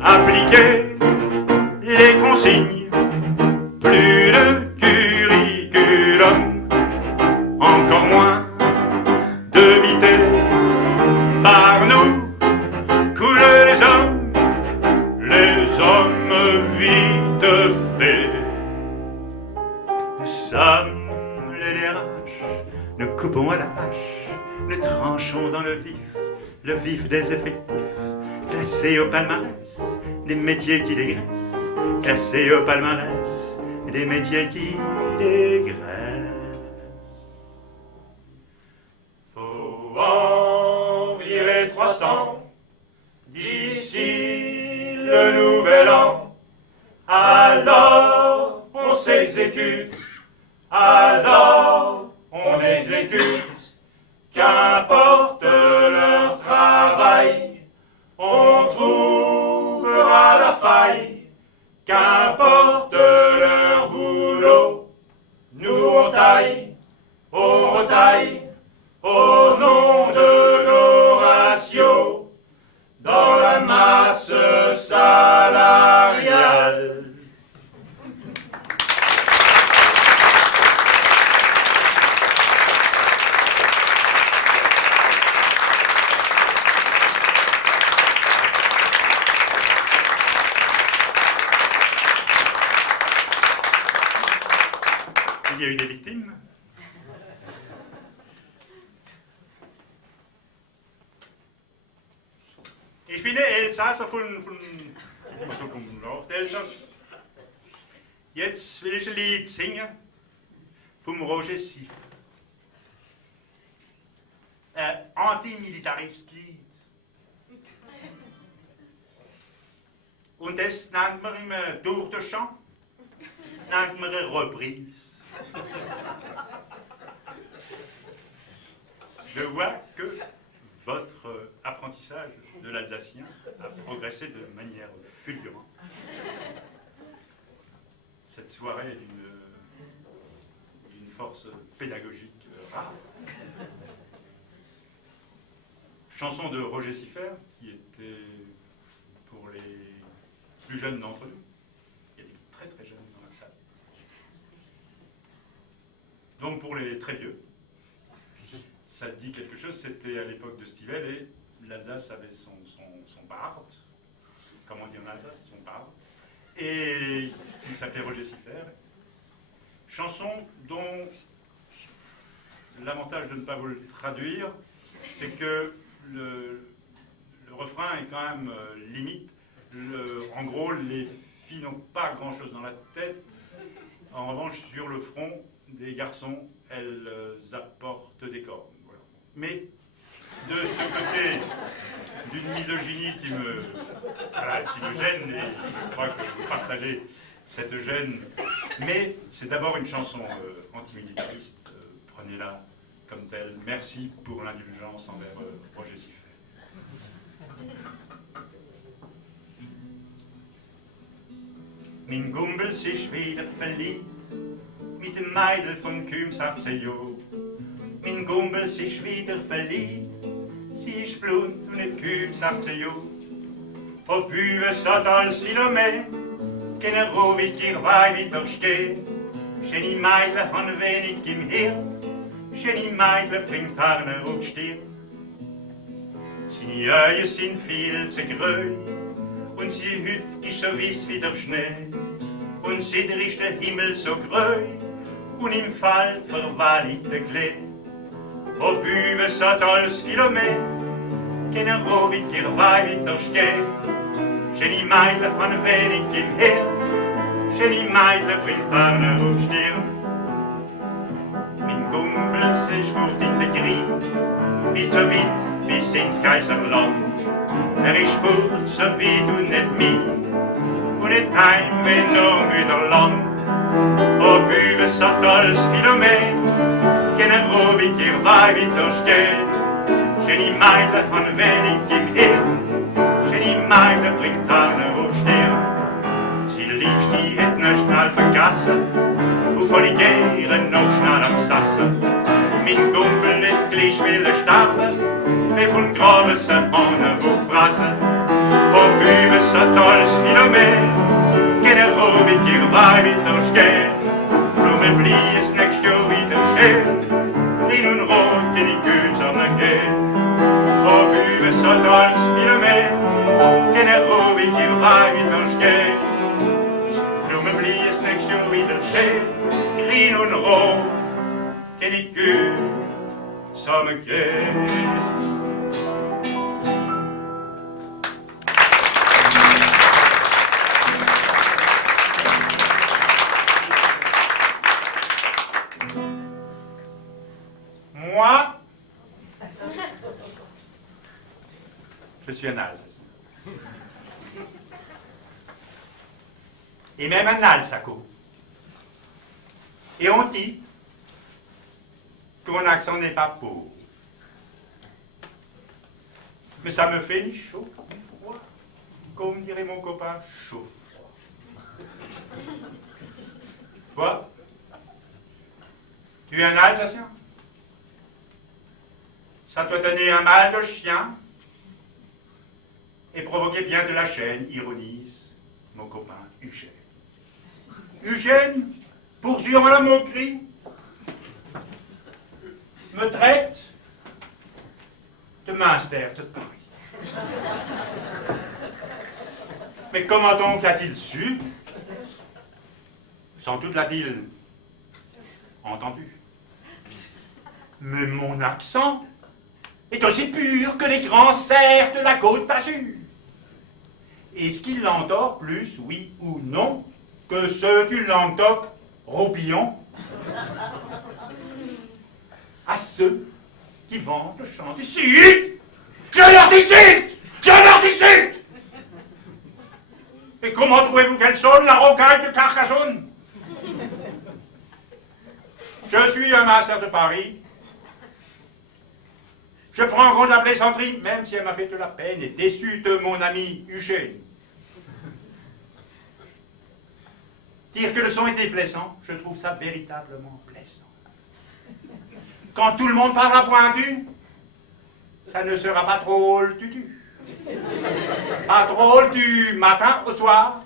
appliquer les consignes. Plus de curriculum, encore moins de vité. Par nous coulent les hommes vite faits. Nous sommes les DRH, nous coupons à la hache, nous tranchons dans le vif des effectifs, classés au palmarès des métiers qui dégraissent, classés au palmarès des métiers qui dégraissent. Faut en virer 300 d'ici le nouvel an. Alors on s'exécute, alors on exécute, qu'importe leur travail, on trouvera la faille. Qu'importe leur boulot, nous on taille, on retaille, au nom de nos ratios, dans la masse salariale. Il y a eu des victimes. Ich bin der Elsasser von Nordelsass. Jetzt will ich ein Lied singen vom Roger Siffre. Ein Antimilitarist-Lied. Und das nennt man im Tour de Chant, nennt man eine Reprise. Je vois que votre apprentissage de l'alsacien a progressé de manière fulgurante. Cette soirée est d'une force pédagogique rare. Chanson de Roger Siffre, qui était pour les plus jeunes d'entre nous. Il y a des très très jeunes dans la salle. Donc pour les très vieux, ça dit quelque chose. C'était à l'époque de Stivell et l'Alsace avait son barde, comme on dit en Alsace, son barde, et il s'appelait Roger Siffre. Chanson dont l'avantage de ne pas vous le traduire, c'est que le refrain est quand même limite. En gros, les filles n'ont pas grand-chose dans la tête. En revanche, sur le front des garçons, elles apportent des cornes. Voilà. Mais de ce côté d'une misogynie qui me gêne, et je crois que vous partagez cette gêne, mais c'est d'abord une chanson antimilitariste. Prenez-la comme telle. Merci pour l'indulgence envers Roger Siffre. Min Gumbel sich wieder verliebt mit dem Meidl von Kümsarzejo. Min Gumbel sich wieder verliebt, sie ist blond und nicht Kümsarzejo. Og byve satt als Philomé, keine Rovik ihr vai widerstehen. Genie Meidle han wenig im Hirn, Genie Meidle bringt Harne auf Stirn. Seine Augen sind viel zu grün, und sie Hüt ist so weiss wie der Schnee. Und sider ist der Himmel so grün, und im Feld verwalligt der Klee. O Büwe satt als Philomé, keine Rovik ihr vai widerstehen. Genie Meidle han wenig im Hirn, Genie Meidle bringt Harne auf Stirn. Min Kumpel sich fort in der Krieg, wie der Wind bis ins Kaiserland. Ist fort, so wie du nicht mich, und nicht heim, wenn nur wieder Land. O Büwe satt als Philomé, keine Rovik ihr vai widerstehen. Genie Meidle han wenig im Hirn, Genie Meidle bringt Harne auf Stirn. Sie liebst die het nicht schnell vergessen, und von die Gären noch schnell am Sassen. Min Gumbel nicht gleich will sterben, wie von Graben se Hahne aufgefressen. O Büwe satt als Philomé, keine Rovik ihr vai widerstehen. Nur mir blie es nächst Jahr wieder schön, Grün und Rot in die Kühlsamme gehen. O Büwe satt als Philomé, keine Rovik ihr vai widerstehen. Nur mir blie es nächst Jahr wieder schön, Grün und Rot in die Kühlsamme gehen. Moi, je suis un Alsacien. Et même un Alsaco. Et on dit que mon accent n'est pas pauvre. Mais ça me fait ni chaud ni froid. Comme dirait mon copain, chaud froid. Quoi? Tu es un Alsacien? Ça doit donner un mal de chien et provoquer bien de la chaîne, ironise mon copain Eugène. Eugène, poursuivant la moquerie, me traite de Münster de Paris. Mais comment donc l'a-t-il su? Sans doute l'a-t-il entendu. Mais mon accent est aussi pur que les grands cerfs de la Côte d'Azur. Est-ce qu'il l'endort plus, oui ou non, que ceux du Languedoc-Roussillon? À ceux qui vendent le chant du Sud, je leur dis Sud! Je leur dis Sud! Et comment trouvez-vous qu'elle sonne, la rocaille de Carcassonne? Je suis un master de Paris. Je prends en compte la plaisanterie, même si elle m'a fait de la peine et déçu de mon ami Eugène. Dire que le son était plaisant, je trouve ça véritablement plaisant. Quand tout le monde parle à pointu, ça ne sera pas drôle du tout. Pas drôle du matin au soir,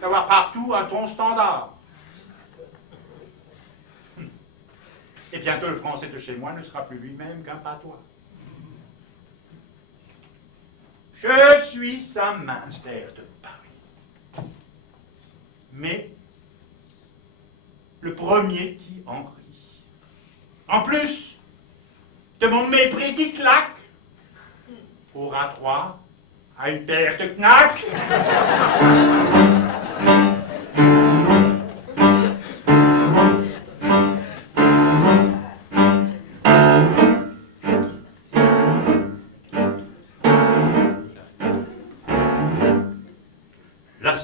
d'avoir partout un ton standard. Et bientôt le français de chez moi ne sera plus lui-même qu'un patois. Je suis un Münster de Paris. Mais le premier qui en rit. En plus de mon mépris qui claque, aura droit à une paire de knacks. La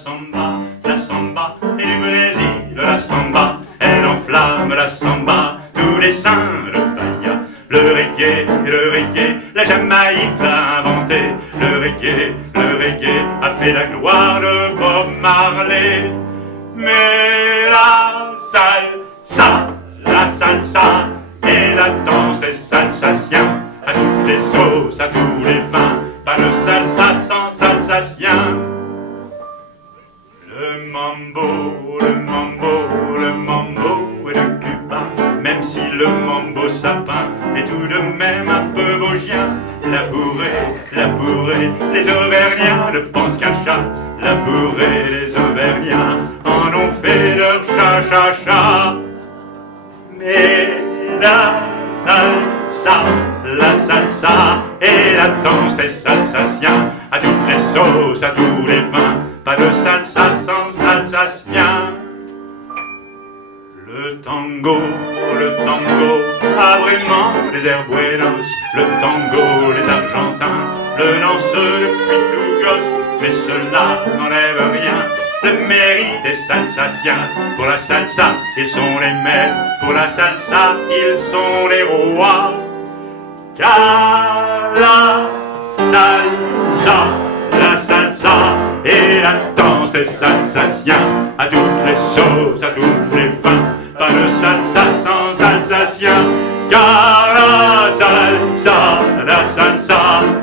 samba est du Brésil, la samba, elle enflamme la samba, tous les seins de Bahia. Le reggae, la Jamaïque l'a inventé. Le reggae a fait la gloire de Bob Marley. Mais la salsa et la danse des salsaciens, à toutes les sauces, à tous les vins, pas de salsa sans alsacien. Le mambo, le mambo, le mambo est de Cuba, même si le mambo sapin est tout de même un peu vosgien. La bourrée, les Auvergnats ne pensent qu'à chat. La bourrée, les Auvergnats en ont fait leur cha-cha-cha. Mais la salsa et la danse des salsaciens, à toutes les sauces, à tous les vins, pas de salsa sans alsacien. Le tango a vraiment des airs buenos. Le tango, les Argentins le lancent depuis tout gosse, mais cela n'enlève rien. Le mérite des salsaciens. Pour la salsa, ils sont les maîtres. Pour la salsa, ils sont les rois. Car la salsa et la danse des salsaciens, à toutes les sauces, à tous les vins, pas de salsa sans alsacien. Car la salsa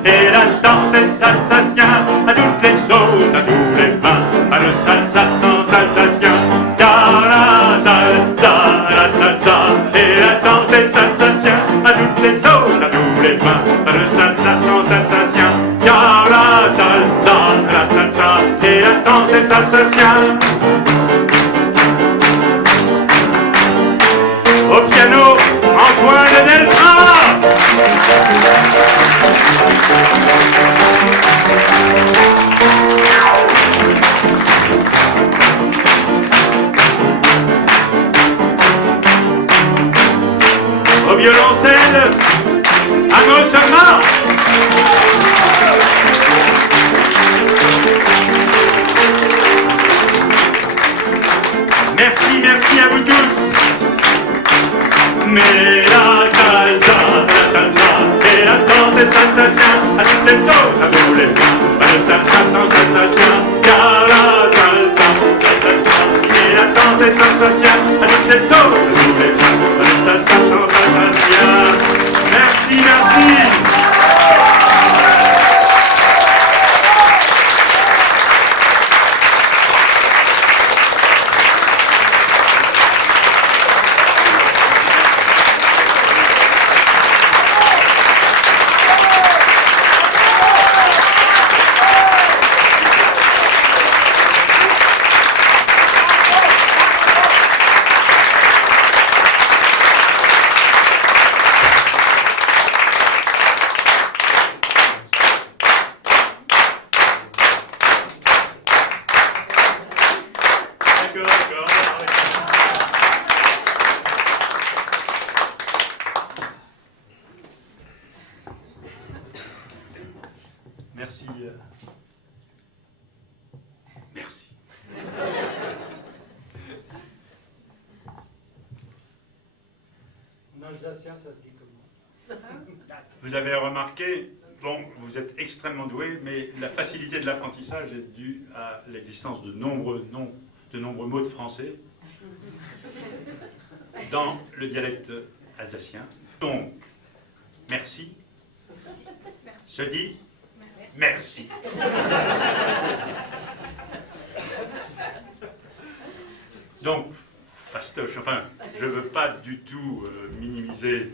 et la danse des salsaciens, à toutes les sauces, à tous les vins, pas de salsa sans alsacien. Car la salsa et la danse des salsaciens, à toutes les sauces, à tous les vins, pas de salsa sans alsacien. Car la salsa et la danse des salsaciens. Au piano, Antoine Delphin. Au violoncelle, Amos Omar. Merci à vous tous. Mais la salsa et la danse des salsaciens, à toutes les sauces, à tous les plats, pas de salsa sans alsacien. Car la salsa et la danse des salsaciens, à toutes les sauces, à tous les plats, pas de salsa sans alsacien. Merci. Merci. En alsacien, ça se dit comment? Vous avez remarqué, bon, vous êtes extrêmement doué, mais la facilité de l'apprentissage est due à l'existence de nombreux mots de français dans le dialecte alsacien. Donc, merci. Se dit merci. Donc, fastoche, enfin, je ne veux pas du tout minimiser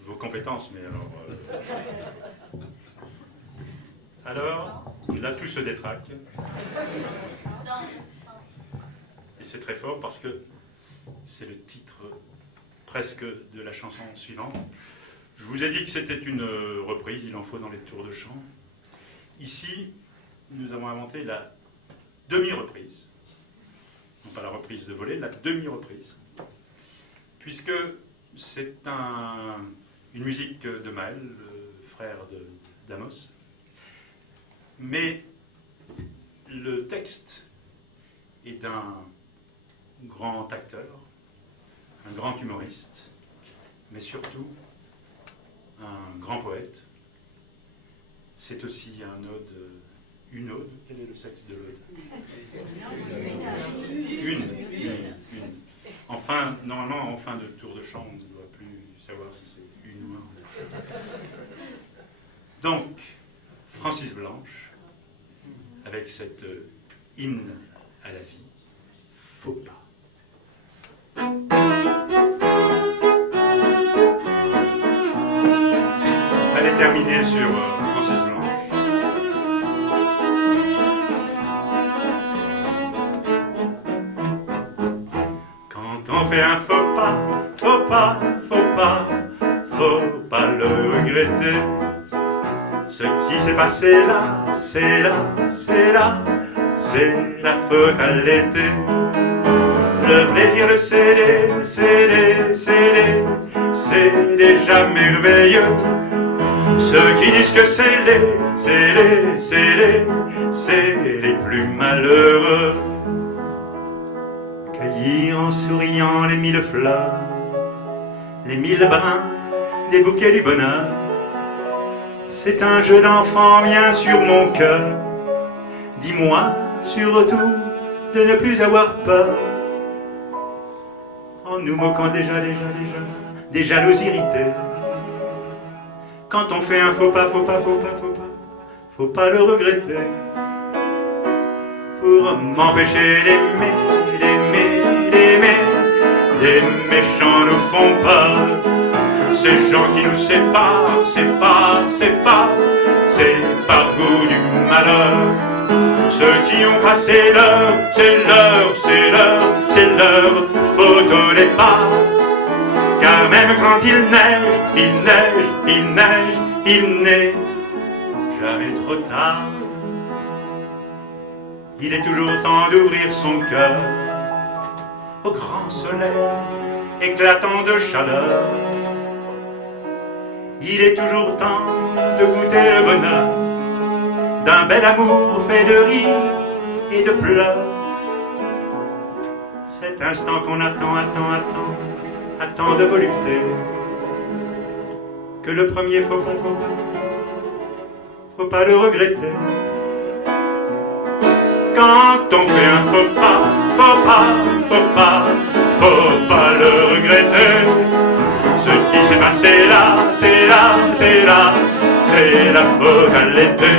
vos compétences, mais alors, là, tout se détraque. Et c'est très fort parce que c'est le titre presque de la chanson suivante. Je vous ai dit que c'était une reprise, il en faut dans les tours de chant. Ici, nous avons inventé la demi-reprise. Non pas la reprise de volée, la demi-reprise. Puisque c'est une musique de Maël, le frère d'Amos. Mais le texte est d'un grand acteur, un grand humoriste, mais surtout un grand poète. C'est aussi un ode une ode. Quel est le sexe de l'ode? Une. Enfin, normalement, en fin de tour de chant, on ne doit plus savoir si c'est une ou un. Donc, Francis Blanche, avec cette hymne à la vie, Faux pas. Il fallait terminer sur Francis Blanche. Quand on fait un faux pas, faut pas, faut pas, faut pas le regretter. Ce qui s'est passé là, c'est là, c'est là, c'est la faute à l'été. Le plaisir de céder, céder, céder, c'est déjà merveilleux. Ceux qui disent que c'est les plus malheureux. Cueillir en souriant les 1000 fleurs, les 1000 brins, des bouquets du bonheur. C'est un jeu d'enfant bien sur mon cœur. Dis-moi surtout de ne plus avoir peur. En nous moquant déjà des jalousies irritées. Quand on fait un faux pas, faut pas le regretter. Pour m'empêcher d'aimer, les méchants nous font peur. Ces gens qui nous séparent, c'est par goût du malheur. Ceux qui ont passé l'heure, c'est leur faute au départ. Car même quand il n'est jamais trop tard. Il est toujours temps d'ouvrir son cœur au grand soleil éclatant de chaleur. Il est toujours temps de goûter le bonheur d'un bel amour fait de rires et de pleurs. Cet instant qu'on attend de volupté. Que le premier faut pas le regretter. Quand on fait un faux pas, faut pas le regretter. Ce qui s'est passé là, c'est la faute à l'été.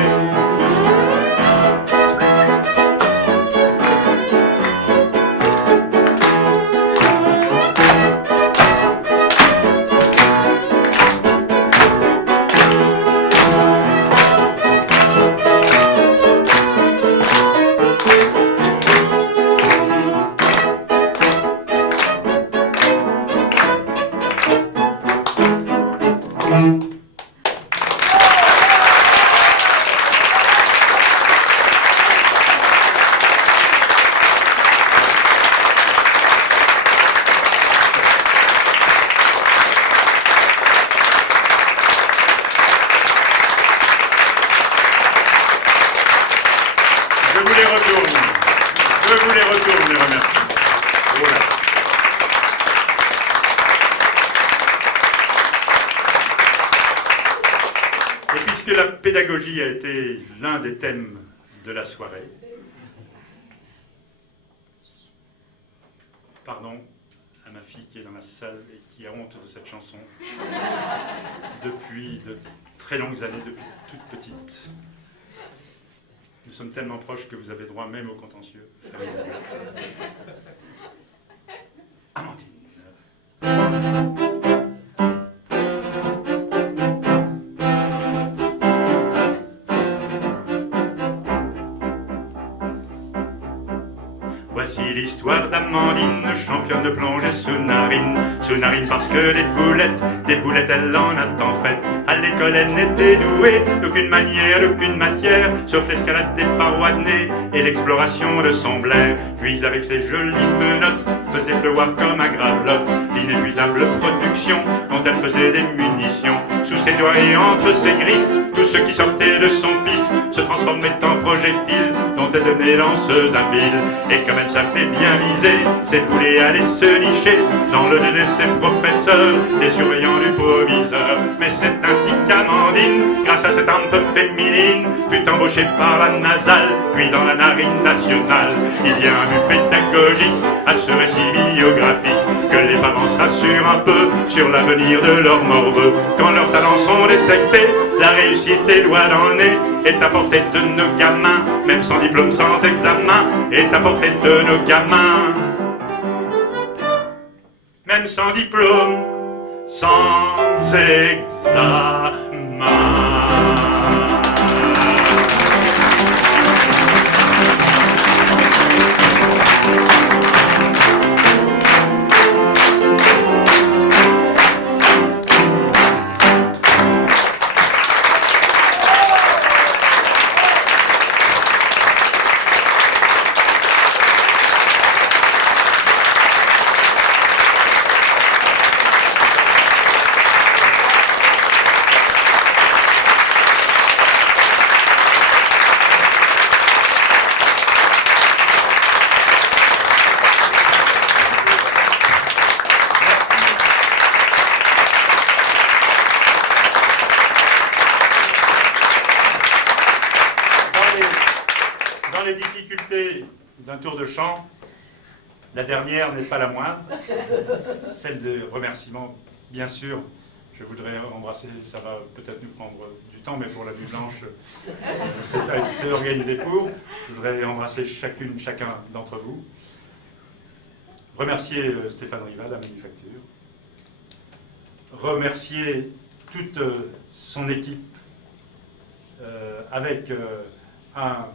Je vous les retourne, les remercie. Voilà. Et puisque la pédagogie a été l'un des thèmes de la soirée, pardon à ma fille qui est dans la salle et qui a honte de cette chanson depuis de très longues années, depuis toute petite. Nous sommes tellement proches que vous avez droit même au contentieux. Amandine. Voici l'histoire d'Amandine, championne de plongée sous narine. Sous narine parce que des boulettes elle en a tant fait. À l'école elle n'était douée d'aucune manière, d'aucune matière, sauf l'escalade des parois de nez et l'exploration de son blaire. Puis avec ses jolies menottes, faisait pleuvoir comme un gravelotte l'inépuisable production dont elle faisait des munitions. sous ses doigts et entre ses griffes, tout ce qui sortait de son pif se transformait en projectiles dont elle devenait lanceuse habile. Et comme elle savait bien viser, ses boulets allaient se nicher dans le nez de ses professeurs, des surveillants du proviseur. Mais c'est ainsi qu'Amandine, grâce à cette âme peu féminine, fut embauchée par la nasale, puis dans la narine nationale. Il y a un but pédagogique à ce récit biographique, que les parents s'assurent un peu sur l'avenir de leurs morveux. Quand leurs talents sont détectés, la réussite est loin dans le nez, est à portée de nos gamins, même sans diplôme, sans examen, est à portée de nos gamins. Même sans diplôme, sans examen. D'un tour de chant, la dernière n'est pas la moindre, celle de remerciements, bien sûr. Je voudrais embrasser, ça va peut-être nous prendre du temps, mais pour la nuit blanche, c'est organisé pour. Je voudrais embrasser chacun d'entre vous. Remercier Stéphane Riva, la Manufacture. Remercier toute son équipe, avec un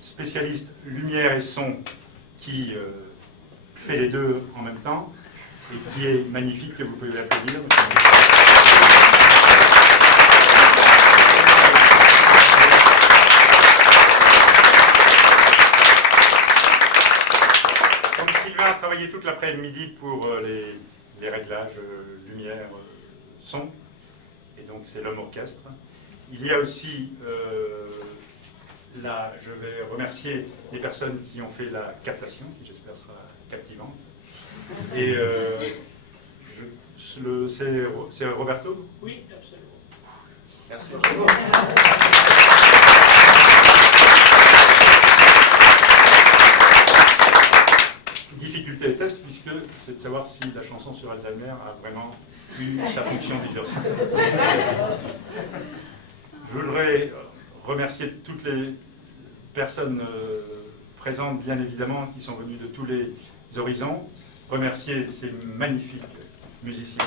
spécialiste lumière et son qui fait les deux en même temps et qui est magnifique, que vous pouvez l'applaudir. Donc Sylvain a travaillé toute l'après-midi pour les réglages lumière, son, et donc c'est l'homme orchestre. Il y a aussi là, je vais remercier les personnes qui ont fait la captation, qui j'espère sera captivante. Et c'est Roberto? Oui, absolument. Merci. Difficulté et test, puisque c'est de savoir si la chanson sur Alzheimer a vraiment eu sa fonction d'exercice. Je voudrais remercier toutes les personnes présentes, bien évidemment, qui sont venues de tous les horizons. Remercier ces magnifiques musiciens.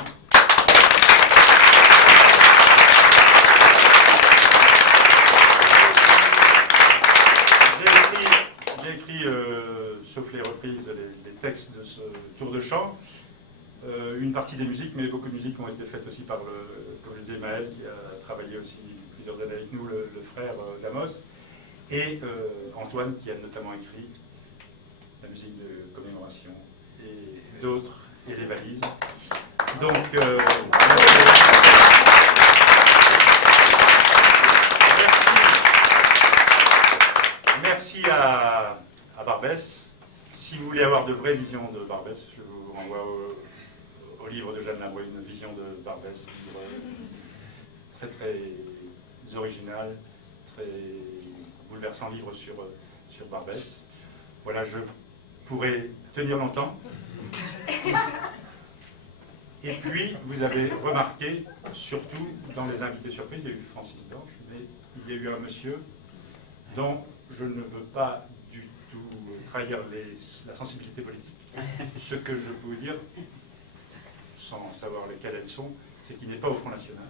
J'ai écrit, sauf les reprises, les textes de ce tour de chant. Une partie des musiques, mais beaucoup de musiques ont été faites aussi par, comme je disais, Maël, qui a travaillé aussi plusieurs années avec nous, le frère d'Amos, et Antoine, qui a notamment écrit la musique de commémoration, et d'autres, et les valises. Donc, merci à Barbès. Si vous voulez avoir de vraies visions de Barbès, je vous renvoie au livre de Jeanne Labrune, Vision de Barbès, livre très très original, très bouleversant livre sur Barbès. Voilà, je pourrais tenir longtemps. Et puis, vous avez remarqué, surtout dans les invités surprises, il y a eu Francine Dorche, mais il y a eu un monsieur dont je ne veux pas du tout trahir la sensibilité politique. Ce que je peux vous dire, sans savoir lesquelles elles sont, c'est qu'il n'est pas au Front National.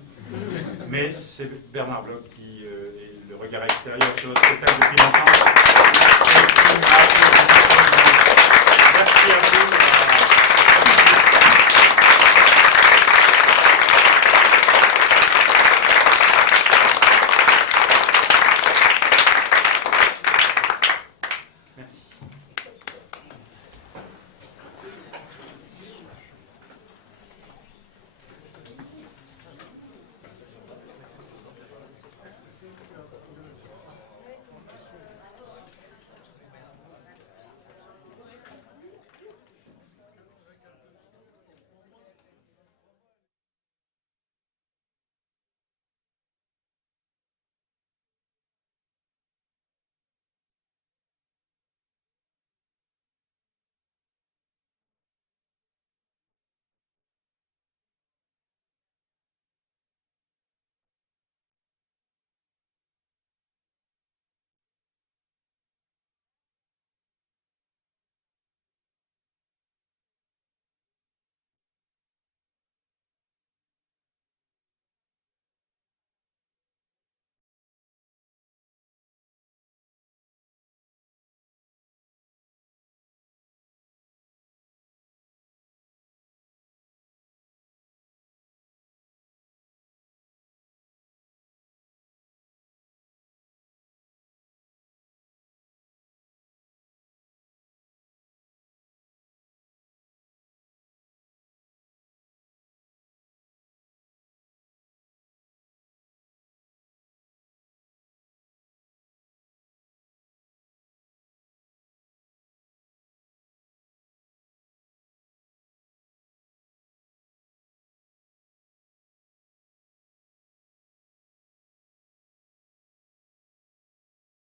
Mais c'est Bernard Bloch qui est le regard extérieur sur le spectacle depuis longtemps.